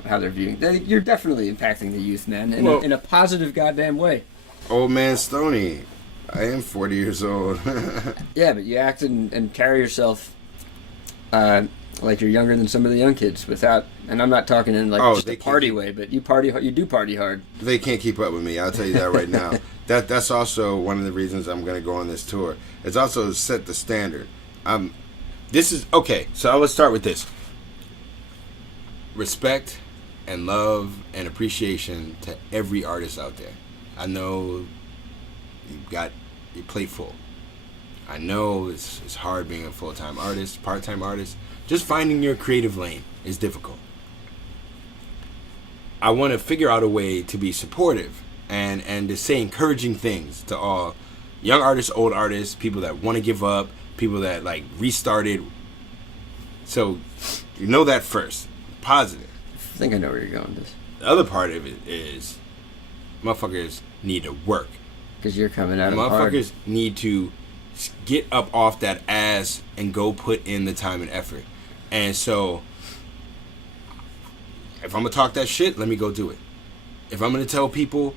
how they're viewing. You're definitely impacting the youth, man, in a positive goddamn way. Old man Stoney, I am 40 years old. Yeah, but you act and carry yourself like you're younger than some of the young kids and I'm not talking in just a party way, but you do party hard. They can't keep up with me, I'll tell you that right now. That's also one of the reasons I'm going to go on this tour. It's also set the standard. So let's start with this. Respect and love and appreciation to every artist out there. I know you've got your plate full. I know it's hard being a full-time artist, part-time artist. Just finding your creative lane is difficult. I want to figure out a way to be supportive and to say encouraging things to all young artists, old artists, people that want to give up, people that restarted. So you know that first. Positive. I think I know where you're going with this. The other part of it is motherfuckers need to work. Because you're coming out of hard. Motherfuckers need to get up off that ass and go put in the time and effort. And so, if I'm going to talk that shit, let me go do it. If I'm going to tell people,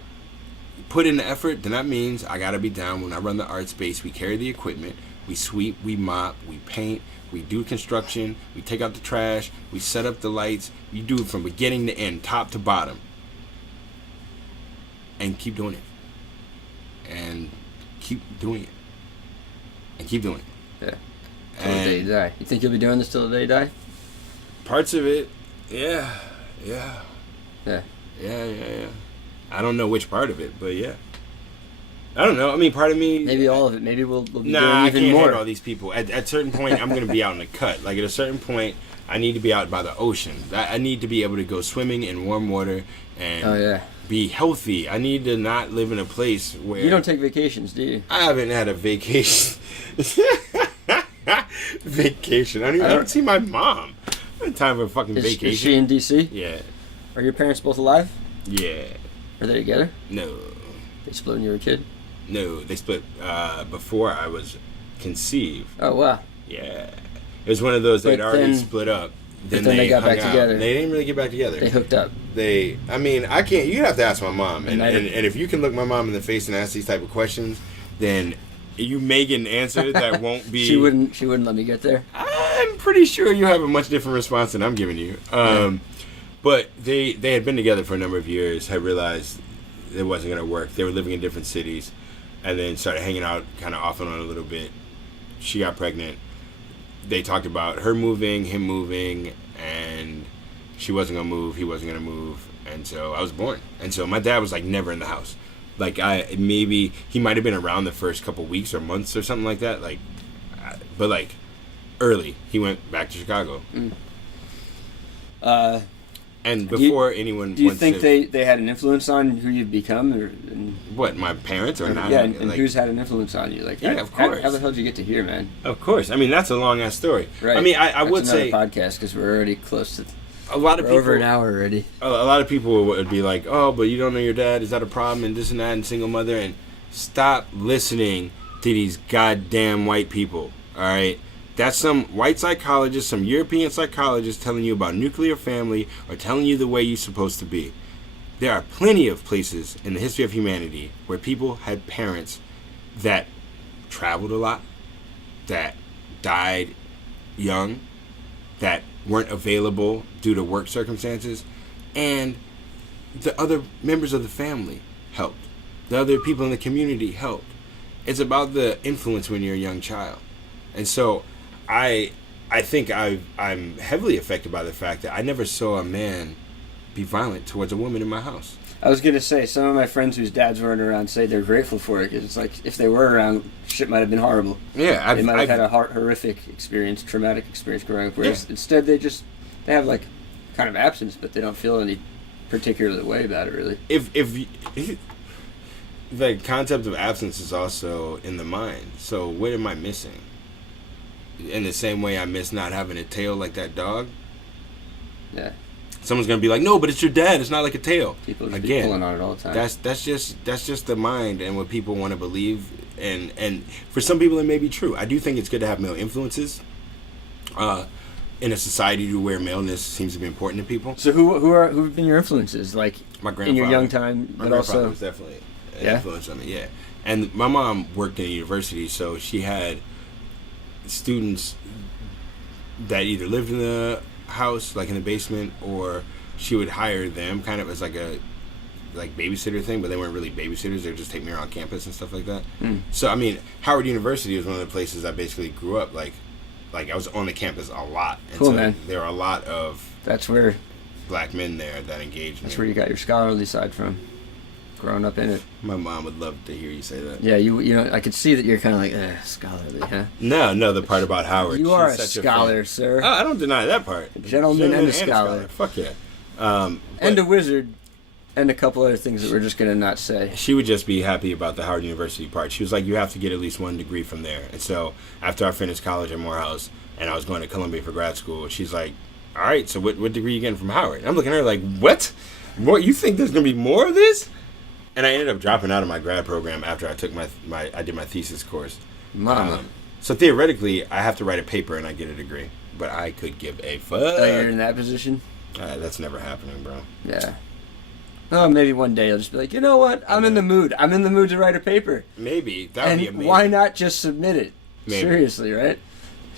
put in the effort, then that means I got to be down. When I run the art space, we carry the equipment, we sweep, we mop, we paint, we do construction, we take out the trash, we set up the lights. You do it from beginning to end, top to bottom. And keep doing it. And keep doing it. And keep doing it. Yeah. Till the day you die. You think you'll be doing this till the day you die? Parts of it, yeah. Yeah. Yeah. Yeah. I don't know which part of it, but yeah. I don't know. I mean, part of me... Maybe all of it. Maybe we'll be doing I even can't more. handle all these people. At a certain point, I'm going to be out in the cut. Like, at a certain point, I need to be out by the ocean. I need to be able to go swimming in warm water and be healthy. I need to not live in a place where... You don't take vacations, do you? I haven't had a vacation. Vacation. I haven't seen my mom. I have time for a fucking vacation. Is she in D.C.? Yeah. Are your parents both alive? Yeah. Are they together? No. They split when you were a kid? No, they split before I was conceived. Oh, wow. Yeah. It was one of those, they'd already split up. Then they got back together. They didn't really get back together. They hooked up. I can't, you'd have to ask my mom. And if you can look my mom in the face and ask these type of questions, then you may get an answer that won't be... She wouldn't let me get there? I'm pretty sure you have a much different response than I'm giving you. But they had been together for a number of years, had realized it wasn't going to work. They were living in different cities, and then started hanging out kind of off and on a little bit. She got pregnant. They talked about her moving, him moving, and she wasn't going to move, he wasn't going to move, and so I was born. And so my dad was like never in the house. Like maybe he might have been around the first couple weeks or months or something like that. Like, but like early, he went back to Chicago. And before anyone... Do you think they had an influence on who you've become? What, my parents or not? Yeah, and who's had an influence on you? Like, yeah, of course. How the hell did you get to here, man? Of course. I mean, that's a long-ass story. Right. I mean, I would say... That's another podcast, because we're already close to... A lot of people... over an hour already. A lot of people would be like, oh, but you don't know your dad. Is that a problem? And this and that, and single mother. And stop listening to these goddamn white people, all right? That's some white psychologist, some European psychologist telling you about nuclear family or telling you the way you're supposed to be. There are plenty of places in the history of humanity where people had parents that traveled a lot, that died young, that weren't available due to work circumstances, and the other members of the family helped. The other people in the community helped. It's about the influence when you're a young child. And so I think I'm heavily affected by the fact that I never saw a man be violent towards a woman in my house. I was going to say, some of my friends whose dads weren't around say they're grateful for it, because it's like, if they were around, shit might have been horrible. Yeah. They might have had a horrific experience, traumatic experience growing up, whereas instead they have like kind of absence, but they don't feel any particular way about it, really. If the concept of absence is also in the mind, so what am I missing? In the same way I miss not having a tail like that dog. Yeah. Someone's gonna be like, no, but it's your dad. It's not like a tail. People just be pulling on it all the time. That's just the mind and what people want to believe, and for some people it may be true. I do think it's good to have male influences, in a society where maleness seems to be important to people. So who've been your influences, like my grandfather in your young time? My grandfather was definitely an influence on me. Yeah, and my mom worked in a university, so she had students that either lived in the house, like in the basement, or she would hire them kind of as like a babysitter thing, but they weren't really babysitters. They would just take me around campus and stuff like that. So I mean, Howard University was one of the places I basically grew up. Like I was on the campus a lot, and cool, so man. There are a lot of black men there that engaged me. That's where you got your scholarly side from, growing up in it. My mom would love to hear you say that. Yeah, you know, I could see that you're kind of like, scholarly, huh? No, the part about Howard. You are a scholar, sir. I don't deny that part. A gentleman and a scholar. Fuck yeah. And a wizard, and a couple other things that we're just going to not say. She would just be happy about the Howard University part. She was like, you have to get at least one degree from there. And so after I finished college at Morehouse, and I was going to Columbia for grad school, she's like, all right, so what degree are you getting from Howard? And I'm looking at her like, what? You think there's going to be more of this? And I ended up dropping out of my grad program after I took I did my thesis course. Mama. So theoretically, I have to write a paper and I get a degree. But I could give a fuck. Oh, you're in that position? That's never happening, bro. Yeah. Oh, maybe one day you'll just be like, you know what? I'm in the mood. I'm in the mood to write a paper. Maybe. That would be amazing. Why not just submit it? Maybe. Seriously, right?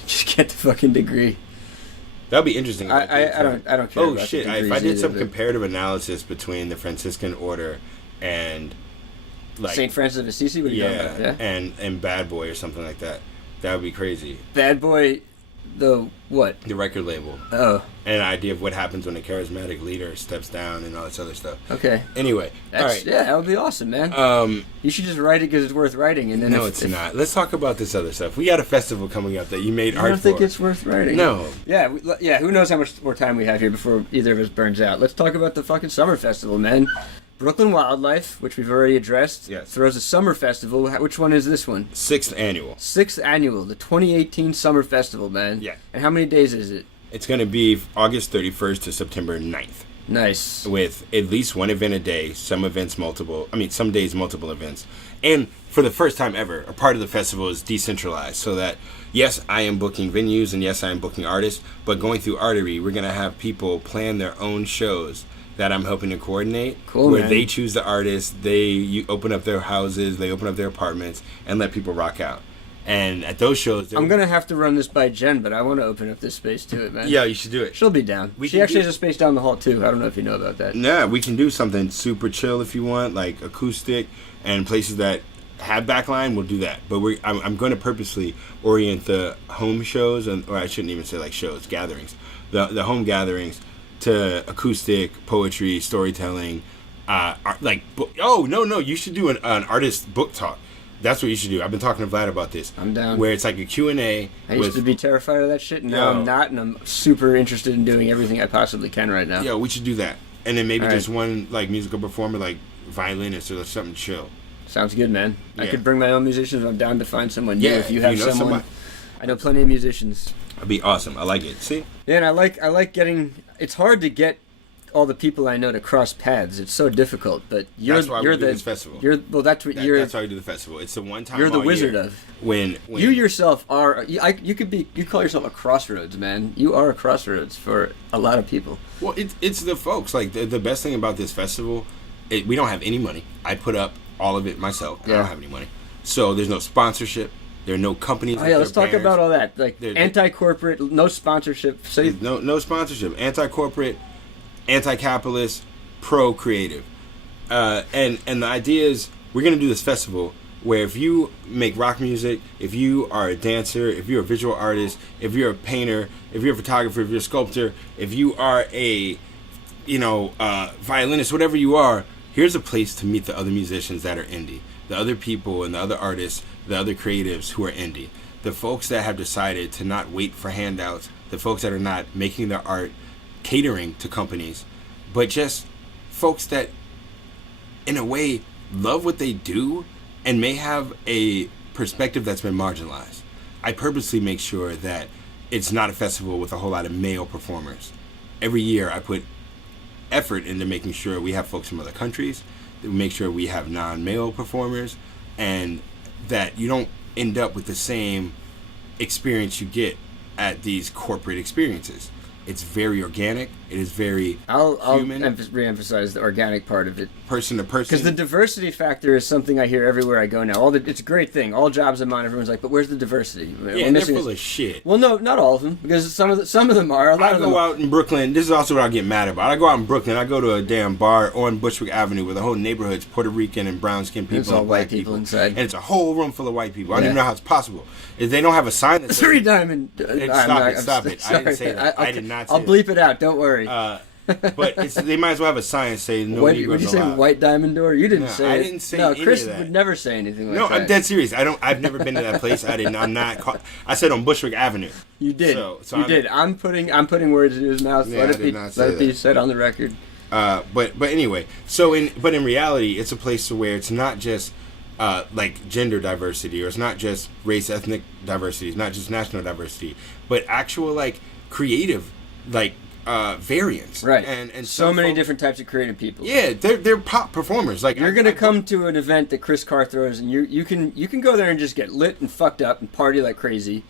Just get the fucking degree. That would be interesting. I don't care. Oh about shit! the If I did either, some but comparative analysis between the Franciscan order and like Saint Francis of Assisi, what are you talking about? and Bad Boy or something like that, that would be crazy. Bad Boy, The what? The record label. Oh. And an idea of what happens when a charismatic leader steps down and all this other stuff. Okay. Anyway, all right. Yeah, that would be awesome, man. You should just write it because it's worth writing, and then no, it's not. Let's talk about this other stuff. We got a festival coming up that you made art for. I don't think it's worth writing. No. Yeah, yeah. Who knows how much more time we have here before either of us burns out? Let's talk about the fucking summer festival, man. Brooklyn Wildlife, which we've already addressed, throws a summer festival. Which one is this one? 6th annual. 6th annual, the 2018 Summer Festival, man. Yeah. And how many days is it? It's going to be August 31st to September 9th. Nice. With at least one event a day, some days multiple events. And for the first time ever, a part of the festival is decentralized, so that, yes, I am booking venues, and yes, I am booking artists, but going through Artery, we're going to have people plan their own shows that I'm helping to coordinate, where they choose the artists, you open up their houses, they open up their apartments, and let people rock out. And at those shows... I'm going to have to run this by Jen, but I want to open up this space to it, man. Yeah, you should do it. She'll be down. She actually has a space down the hall, too. I don't know if you know about that. Nah, we can do something super chill if you want, like acoustic, and places that have backline, we'll do that. But I'm going to purposely orient the home shows, or I shouldn't even say like shows, gatherings. The home gatherings to acoustic, poetry, storytelling, you should do an artist book talk. That's what you should do. I've been talking to Vlad about this. I'm down. Where it's like a Q&A. I used to be terrified of that shit, and now I'm not, and I'm super interested in doing everything I possibly can right now. Yeah, we should do that. And then maybe just one like musical performer, like violinist or something chill. Sounds good, man. Yeah. I could bring my own musicians. I'm down to find someone new if you have someone. Somebody. I know plenty of musicians. That'd be awesome. I like it. See? Yeah, and I like getting... It's hard to get all the people I know to cross paths. It's so difficult, but that's why we do this festival. That's why we do the festival. It's the one time you're the wizard of. When you yourself are... You call yourself a crossroads, man. You are a crossroads for a lot of people. Well, it's the folks. Like, the best thing about this festival, we don't have any money. I put up all of it myself. I don't have any money. So there's no sponsorship. There are no companies. Oh yeah, let's talk about all that. Like anti-corporate, no sponsorship. No sponsorship. Anti-corporate, anti-capitalist, pro-creative. And the idea is we're gonna do this festival where if you make rock music, if you are a dancer, if you're a visual artist, if you're a painter, if you're a photographer, if you're a sculptor, if you are a violinist, whatever you are, here's a place to meet the other musicians that are indie, the other people and the other artists, the other creatives who are indie, the folks that have decided to not wait for handouts, the folks that are not making their art catering to companies, but just folks that, in a way, love what they do and may have a perspective that's been marginalized. I purposely make sure that it's not a festival with a whole lot of male performers. Every year I put effort into making sure we have folks from other countries, that we make sure we have non-male performers, and that you don't end up with the same experience you get at these corporate experiences. It's very organic. It is very human. I'll re-emphasize the organic part of it. Person to person. Because the diversity factor is something I hear everywhere I go now. It's a great thing. All jobs I'm on, everyone's like, but where's the diversity? Yeah, they're full of shit. Well, no, not all of them. Because some of them are. A lot of them. I go out in Brooklyn. This is also what I get mad about. I go out in Brooklyn. I go to a damn bar on Bushwick Avenue where the whole neighborhood's Puerto Rican and brown-skinned people. It's all white people inside. And it's a whole room full of white people. I don't even know how it's possible. If they don't have a sign that says... Three Diamond... Stop it. I didn't say that. I did not say I'll bleep it out. Don't worry. But they might as well have a sign saying no Negroes allowed. Would you say White Diamond Door? You didn't say it. I didn't say any of that. Chris would never say anything like that. No, I'm dead serious. I've never been to that place. I'm not. I said on Bushwick Avenue. You did. So you did. I'm putting words in his mouth. Yeah, let it be said on the record. But anyway, but in reality, it's a place where it's not just like gender diversity, or it's not just race, ethnic diversity, it's not just national diversity, but actual like creative like variants. Right. And so many different types of creative people. Yeah, they're pop performers. Like you're gonna come to an event that Chris Carr throws, and you can go there and just get lit and fucked up and party like crazy.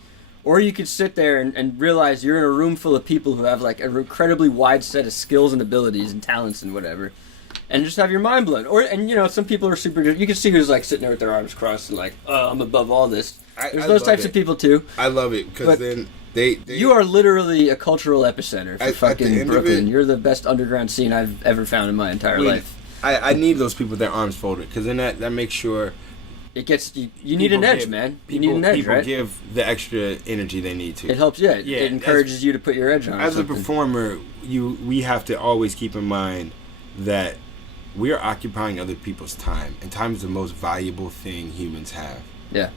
Or you could sit there and realize you're in a room full of people who have like an incredibly wide set of skills and abilities and talents and whatever, and just have your mind blown. And some people are super good. You can see who's like sitting there with their arms crossed and like, oh, I'm above all this. There's those types of people too. I love it because then you are literally a cultural epicenter for fucking Brooklyn. You're the best underground scene I've ever found in my entire life. I need those people with their arms folded because then that makes sure. it gets you need an edge, man. You need an edge, people right? give the extra energy they need to. It helps. Yeah, it encourages you to put your edge on. As a performer, we have to always keep in mind that we are occupying other people's time, and time is the most valuable thing humans have. Yeah.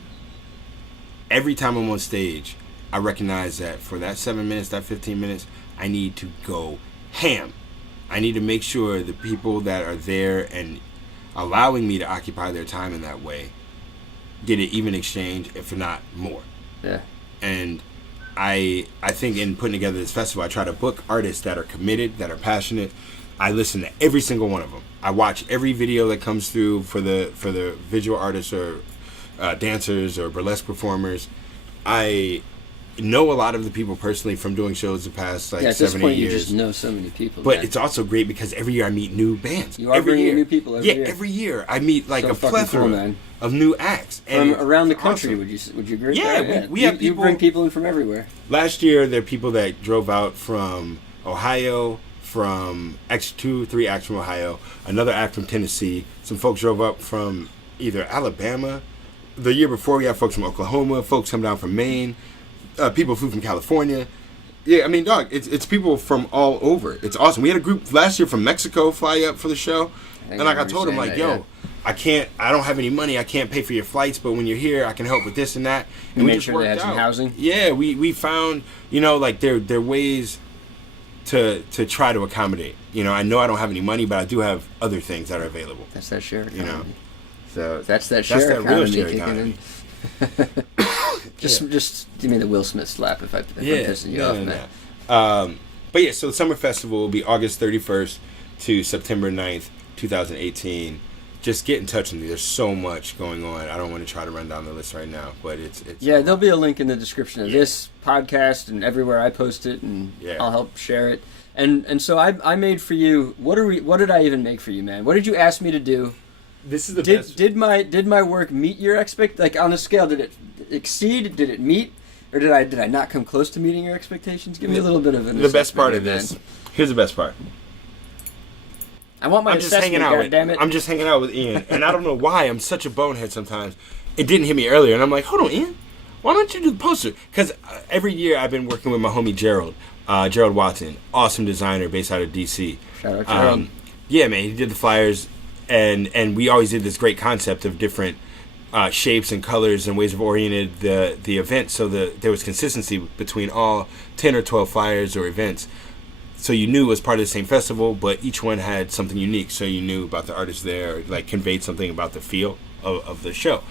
Every time I'm on stage, I recognize that for that 7 minutes, that 15 minutes, I need to go ham. I need to make sure the people that are there and allowing me to occupy their time in that way get an even exchange, if not more. Yeah. And I think in putting together this festival, I try to book artists that are committed, that are passionate. I listen to every single one of them. I watch every video that comes through for the visual artists or dancers or burlesque performers. I know a lot of the people personally from doing shows the past like 7 8 years. At this point, you just know so many people. But it's also great because every year I meet new bands. You are bringing new people every year. Yeah, every year I meet like So a fucking plethora cool, man. of new acts From and around the it's country. awesome. Would you agree? Yeah, with that? we have You people. bring people in from everywhere. Last year, there are people that drove out from Ohio, from 3 acts from Ohio, another act from Tennessee. Some folks drove up from either Alabama. The year before, we had folks from Oklahoma, folks come down from Maine, people flew from California. Yeah, I mean, dog, it's people from all over. It's awesome. We had a group last year from Mexico fly up for the show. And like I told them, like, yo, I don't have any money. I can't pay for your flights, but when you're here, I can help with this and that. And we made just sure they worked had some out. housing? Yeah, we found, like there are ways to try to accommodate. I know I don't have any money, but I do have other things that are available. That's that share economy. So That's that share real economy share kicking economy. in. Just give me the Will Smith slap if I'm pissing you off, man. But yeah, so the Summer Festival will be August 31st to September 9th, 2018. Just get in touch with me. There's so much going on. I don't want to try to run down the list right now, but it's yeah, there'll be a link in the description of this podcast and everywhere I post it, and I'll help share it. And so I made for you. What did I even make for you, man? What did you ask me to do? This is the best. Did my work meet your like on a scale? Did it exceed? Did it meet? Or did I not come close to meeting your expectations? Give me a little bit of an The best part of man. this. Here's the best part. I want my I'm just assessment, hanging out with. goddammit. I'm just hanging out with Ian, and I don't know why I'm such a bonehead sometimes. It didn't hit me earlier, and I'm like, hold on, Ian, why don't you do the poster? Because every year I've been working with my homie Gerald Watson, awesome designer based out of DC. Shout out Gerald. Yeah, man, he did the flyers, and we always did this great concept of different shapes and colors and ways of orienting the event, so there was consistency between all 10 or 12 flyers or events. So you knew it was part of the same festival, but each one had something unique. So you knew about the artist there, or like conveyed something about the feel of the show.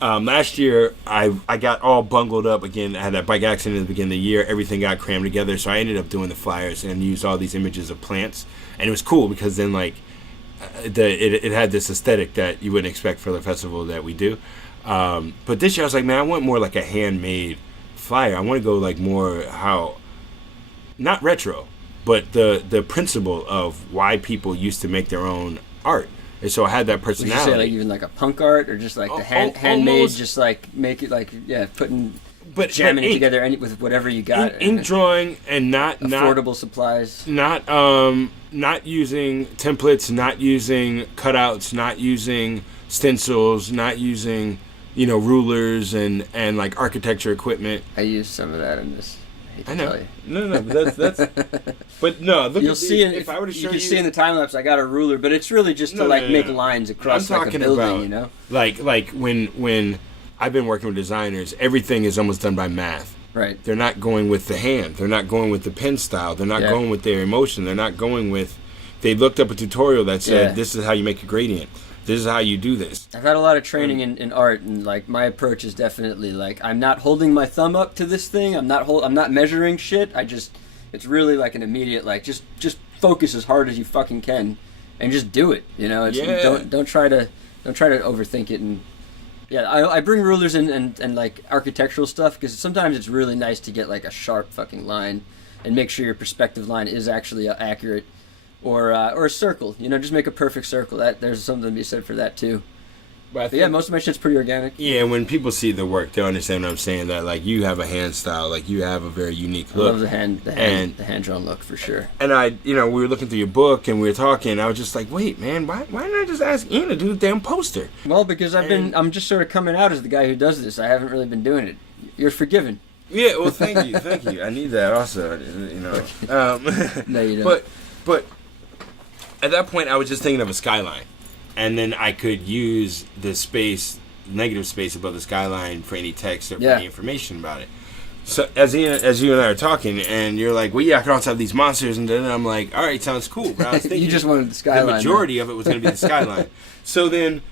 Last year, I got all bungled up again. I had that bike accident at the beginning of the year. Everything got crammed together. So I ended up doing the flyers and used all these images of plants. And it was cool because then like it had this aesthetic that you wouldn't expect for the festival that we do. But this year I was like, man, I want more like a handmade flyer. I want to go like more not retro, but the principle of why people used to make their own art. And so I had that personality. Would you say like even like a punk art, or just like the handmade, almost, just like make it like jamming it together with whatever you got. Ink drawing and not affordable supplies. Not using templates, not using cutouts, not using stencils, not using rulers and like architecture equipment. I used some of that in this. I know. Tell you. No, but that's. But no, look. You'll see if I were to show you can see in the time lapse, I got a ruler, but it's really just to make lines across I'm like a talking building, about, Like when I've been working with designers, everything is almost done by math. Right. They're not going with the hand. They're not going with the pen style. They're not going with their emotion. They're not going with. They looked up a tutorial that said, "This is how you make a gradient. This is how you do this." I've had a lot of training in art, and like my approach is definitely like I'm not holding my thumb up to this thing. I'm not measuring shit. It's really like an immediate like just focus as hard as you fucking can, and just do it. Don't try to overthink it. And I bring rulers and like architectural stuff because sometimes it's really nice to get like a sharp fucking line, and make sure your perspective line is actually accurate. Or a circle, just make a perfect circle. That there's something to be said for that too. But yeah, most of my shit's pretty organic. Yeah, when people see the work, they'll understand what I'm saying. That like you have a hand style, like you have a very unique look. I love the hand drawn look for sure. And we were looking through your book and we were talking. And I was just like, wait, man, why didn't I just ask Ian to do the damn poster? Well, because I'm just sort of coming out as the guy who does this. I haven't really been doing it. You're forgiven. Yeah, well, thank you. I need that also. No, you don't. But at that point, I was just thinking of a skyline. And then I could use the negative space above the skyline for any text or for any information about it. So as you and I are talking, and you're like, well, yeah, I could also have these monsters, and then I'm like, all right, sounds cool. But I was thinking you just wanted the skyline. The majority of it was going to be the skyline. So then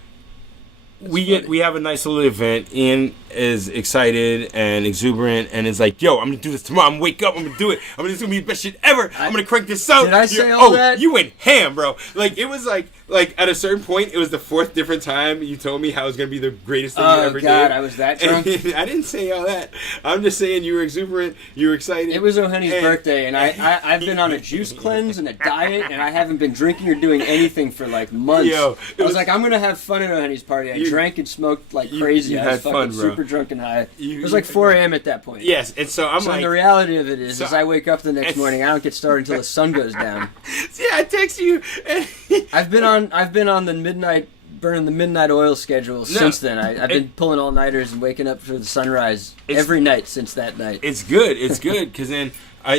we have a nice little event. Ian is excited and exuberant, and is like, yo, I'm gonna do this tomorrow. I'm gonna wake up. I'm gonna do it. This is gonna be the best shit ever. I'm gonna crank this out. Did I say all that? You went ham, bro. Like it was like at a certain point, it was the fourth different time you told me how it was gonna be the greatest thing you ever did. Oh God, I was that drunk. I didn't say all that. I'm just saying you were exuberant. You were excited. It was O'Henny's birthday, and I've been on a juice cleanse and a diet, and I haven't been drinking or doing anything for like months. Yo, I was like, I'm gonna have fun at O'Henny's party. I drank and smoked like crazy. You I was had fun, fucking bro. super drunk and high. It was like 4 a.m. at that point. Yes, and so I'm like, the reality of it is I wake up the next morning. I don't get started until the sun goes down. Yeah, I text you. I've been on the burning the midnight oil schedule since then. I've been pulling all nighters and waking up for the sunrise every night since that night. It's good because then I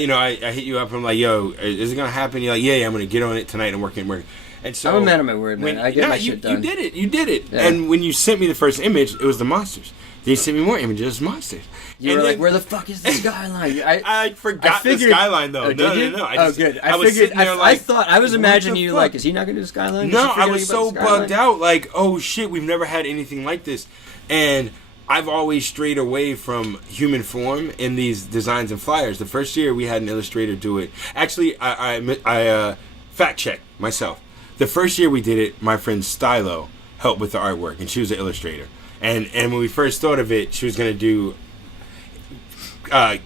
hit you up. I'm like, yo, is it gonna happen? You're like, yeah, I'm gonna get on it tonight and work. And so I'm a man of my word, man. I get my shit done. You did it. Yeah. And when you sent me the first image, it was the monsters. Then you sent me more images of monsters. You were like, where the fuck is the skyline? I forgot the skyline, though. Oh, No. Good. I was sitting there I thought, I was imagining you like, is he not going to do the skyline? No, I was so bugged out. Like, oh, shit, we've never had anything like this. And I've always strayed away from human form in these designs and flyers. The first year, we had an illustrator do it. Actually, I fact-checked myself. The first year we did it, my friend Stylo helped with the artwork, and she was an illustrator. And when we first thought of it, she was going to do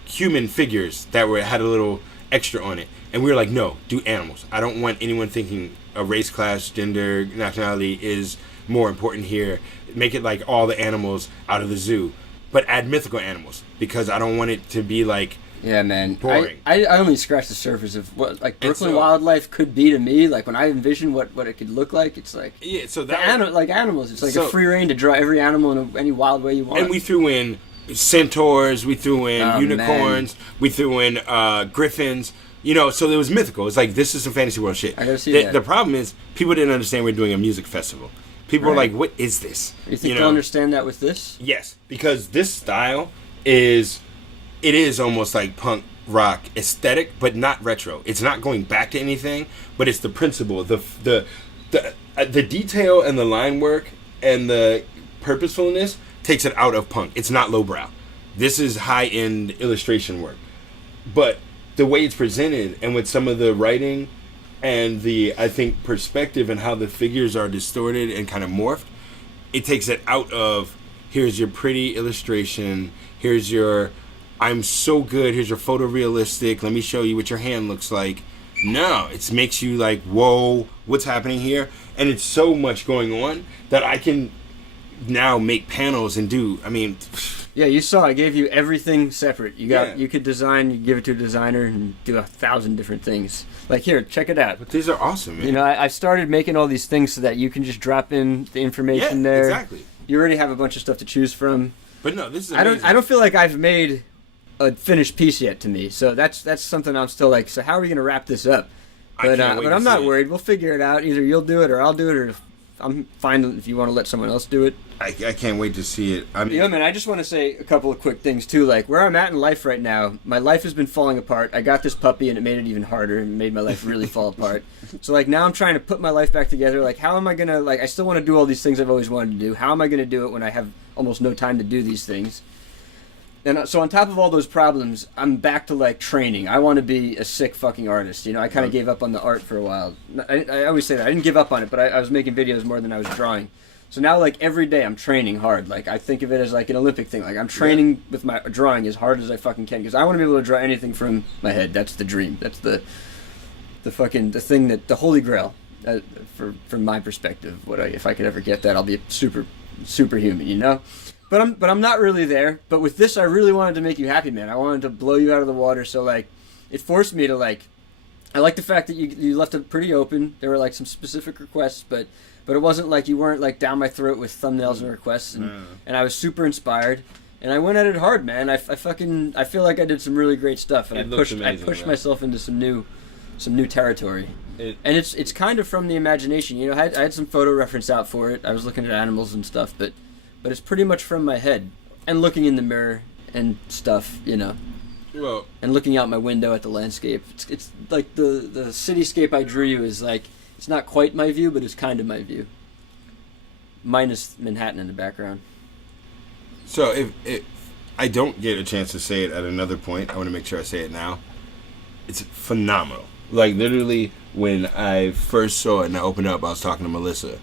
human figures that had a little extra on it. And we were like, no, do animals. I don't want anyone thinking a race, class, gender, nationality is more important here. Make it like all the animals out of the zoo, but add mythical animals, because I don't want it to be like, yeah, man. Boring. I only scratched the surface of what like Brooklyn wildlife could be to me. Like when I envision what it could look like, it's like like animals. It's like a free reign to draw every animal in any wild way you want. And we threw in centaurs, we threw in unicorns, we threw in griffins. So it was mythical. It's like, this is some fantasy world shit. I gotta see that. The problem is people didn't understand we're doing a music festival. People were like, what is this? You think they'll understand that with this? Yes, because this style is almost like punk rock aesthetic, but not retro. It's not going back to anything, but it's the principle, the detail and the line work and the purposefulness takes it out of punk. It's not lowbrow. This is high-end illustration work. But the way it's presented and with some of the writing and the, I think, perspective and how the figures are distorted and kind of morphed, it takes it out of, here's your pretty illustration, here's your, I'm so good, here's your photorealistic, let me show you what your hand looks like. No, it makes you like, whoa, what's happening here? And it's so much going on that I can now make panels and do, yeah, you saw I gave you everything separate. You could design, you give it to a designer and do 1,000 different things. Like, here, check it out. But these are awesome, man. I started making all these things so that you can just drop in the information there. Exactly. You already have a bunch of stuff to choose from. But no, this is amazing. I don't feel like I've made a finished piece yet to me. So that's something I'm still like, so how are we going to wrap this up? But I'm not worried. We'll figure it out. Either you'll do it or I'll do it, or I'm fine if you want to let someone else do it. I can't wait to see it. Man, I just want to say a couple of quick things, too. Like, where I'm at in life right now, my life has been falling apart. I got this puppy, and it made it even harder and made my life really fall apart. So, like, now I'm trying to put my life back together. Like, how am I going to, like, I still want to do all these things I've always wanted to do. How am I going to do it when I have almost no time to do these things? And so on top of all those problems, I'm back to, like, training. I want to be a sick fucking artist. I kind of gave up on the art for a while. I always say that. I didn't give up on it, but I was making videos more than I was drawing. So now, like, every day I'm training hard. Like, I think of it as, like, an Olympic thing. Like, I'm training with my drawing as hard as I fucking can. Because I want to be able to draw anything from my head. That's the dream. That's the thing that, the holy grail, from my perspective. If I could ever get that, I'll be a super superhuman, you know. But I'm not really there. But with this, I really wanted to make you happy, man. I wanted to blow you out of the water. So like, it forced me to like. I like the fact that you left it pretty open. There were like some specific requests, but it wasn't like you weren't like down my throat with thumbnails and requests. And I was super inspired. And I went at it hard, man. I feel like I did some really great stuff, and I pushed myself into some new territory. And it's kind of from the imagination, you know. I had some photo reference out for it. I was looking at animals and stuff, but it's pretty much from my head and looking in the mirror and stuff, you know. Well, and looking out my window at the landscape. It's like the cityscape I drew you is like, it's not quite my view, but it's kind of my view. Minus Manhattan in the background. So if I don't get a chance to say it at another point, I want to make sure I say it now. It's phenomenal. Like, literally, when I first saw it and I opened up, I was talking to Melissa,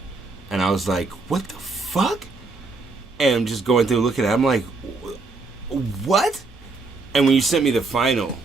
and I was like, what the fuck? And I'm just going through looking at it. I'm like, what? And when you sent me the final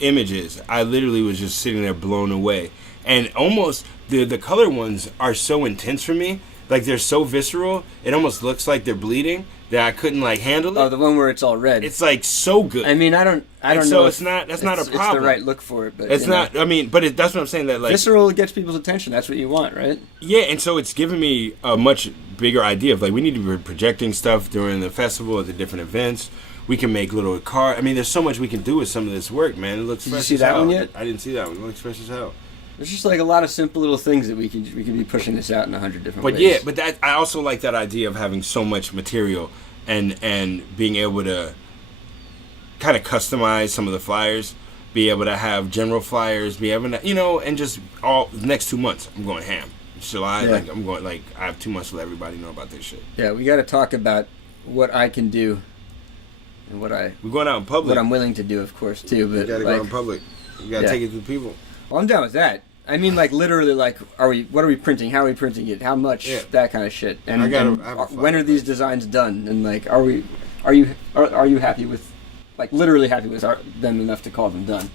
images, I literally was just sitting there blown away. And almost, the color ones are so intense for me. Like, they're so visceral, it almost looks like they're bleeding, that I couldn't, like, handle it. Oh, the one where it's all red. It's, like, so good. I mean, I don't know. So that's not a problem. It's the right look for it, but it's not. I mean, but that's what I'm saying. That like visceral gets people's attention. That's what you want, right? Yeah, and so it's given me a much bigger idea of like we need to be projecting stuff during the festival at the different events. We can make little car. I mean, there's so much we can do with some of this work, man. It looks. Did fresh you see as that hell. one yet? I didn't see that one. It looks fresh as hell. There's just like a lot of simple little things that we can be pushing this out in 100 different ways. But yeah, but that I also like that idea of having so much material and being able to kind of customize some of the flyers, be able to have general flyers, be able to, you know, and just all the next 2 months I'm going ham. July, Yeah. like I'm going like I have 2 months to let everybody know about this shit. Yeah, we got to talk about what I can do and we're going out in public. what I'm willing to do, of course, too. But You gotta like, go in public. You gotta Yeah. take it to the people. well, I'm down with that. I mean, like literally, like, what are we printing? How are we printing it? How much? Yeah. That kind of shit. And, I have a when are flyer. these designs done? And like, are you happy with, like, literally happy with them enough to call them done?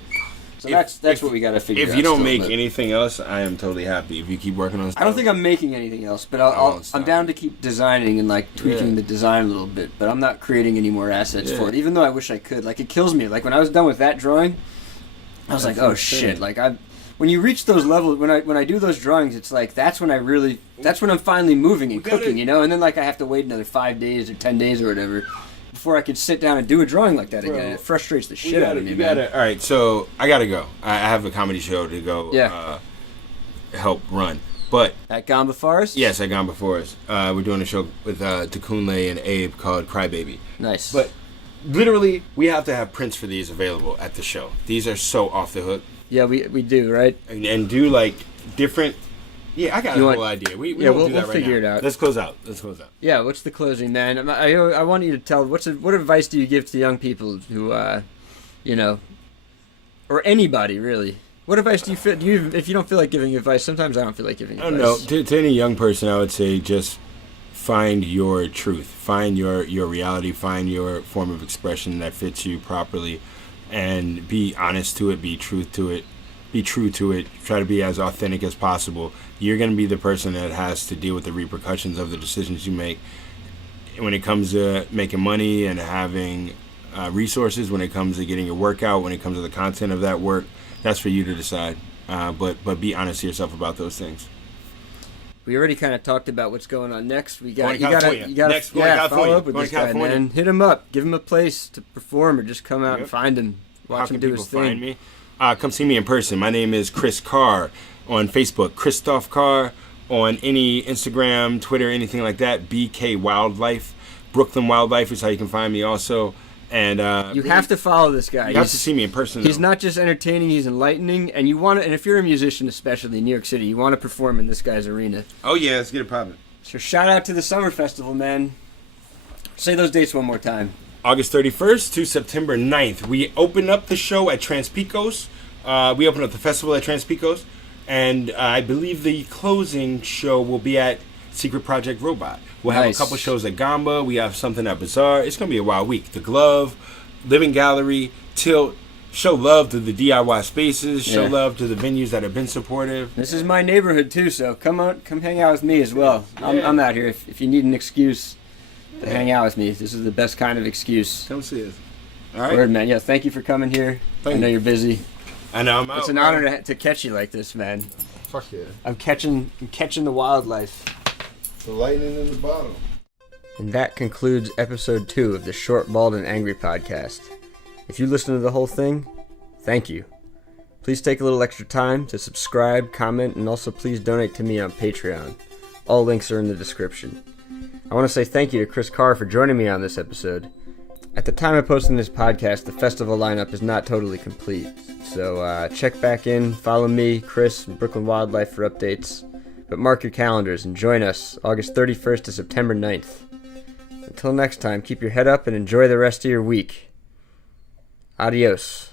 So that's what we got to figure out. If you don't still, make but anything else, I am totally happy. If you keep working on stuff. I don't think I'm making anything else, but won't I'm stop. down to keep designing and like tweaking Yeah. the design a little bit. But I'm not creating any more assets Yeah. for it, even though I wish I could. Like, it kills me. Like, when I was done with that drawing, I was That's like, oh insane. shit! Like, when you reach those levels, when I do those drawings, it's like that's when I'm finally moving and We gotta- cooking, you know. And then like I have to wait another 5 days or 10 days or whatever before I could sit down and do a drawing like that Bro, again. It frustrates the shit out of me, You man. gotta. All right, so I gotta go. I have a comedy show to go. Yeah. Help run, but At Gamba Forest? yes, I gone before us. We're doing a show with Takunle and Abe called Crybaby. Nice. But literally, we have to have prints for these available at the show. These are so off the hook, yeah, we do, right? and do like different. Yeah, I got You a want- whole idea. We Yeah, won't we'll do that right figure now. it out. Let's close out. Yeah, what's the closing, man? I want you to tell what advice do you give to young people who, you know, or anybody really? What advice do you if you don't feel like giving advice? Sometimes I don't feel like giving I advice. don't know. To any young person, I would say just find your truth, find your reality, find your form of expression that fits you properly, and be honest to it, be true to it. Try to be as authentic as possible. You're going to be the person that has to deal with the repercussions of the decisions you make when it comes to making money and having resources, when it comes to getting your work out, when it comes to the content of that work. That's for you to decide. But be honest to yourself about those things. We already kind of talked about what's going on next. You Going to gotta California. Next, going to follow California. up with Going this to guy, California. man. Hit him up, give him a place to perform, or just come out and Yep. find him, How watch can him do people his thing. find me? Come see me in person. My name is Chris Carr on Facebook. Christoph Carr on any Instagram, Twitter, anything like that. bkwildlife. Brooklyn Wildlife is how you can find me also. And You have to follow this guy. You have to see me in person. He's though. not just entertaining; he's enlightening. And you want to. And if you're a musician, especially in New York City, you want to perform in this guy's arena. Oh yeah, let's get it popping. So shout out to the Summer Festival, man. Say those dates one more time. August 31st to September 9th. We open up the show at Transpicos. We open up the festival at Transpicos. And I believe the closing show will be at Secret Project Robot. We'll have Nice. a couple shows at Gamba. We have something at Bazaar. It's going to be a wild week. The Glove, Living Gallery, Tilt, show love to the DIY spaces, show Yeah. love to the venues that have been supportive. This is my neighborhood too, so come hang out with me as well. I'm out here. If you need an excuse to hang out with me, this is the best kind of excuse. Come see us. All right. Word, man. Yeah, thank you for coming here. I know you're busy. I know I'm out. It's an honor to catch you like this, man. Fuck yeah. I'm catching the wildlife. The lightning in the bottle. And that concludes episode 2 of the Short, Bald, and Angry podcast. If you listened to the whole thing, thank you. Please take a little extra time to subscribe, comment, and also please donate to me on Patreon. All links are in the description. I want to say thank you to Chris Carr for joining me on this episode. At the time of posting this podcast, the festival lineup is not totally complete. So check back in, follow me, Chris, and Brooklyn Wildlife for updates. But mark your calendars and join us August 31st to September 9th. Until next time, keep your head up and enjoy the rest of your week. Adios.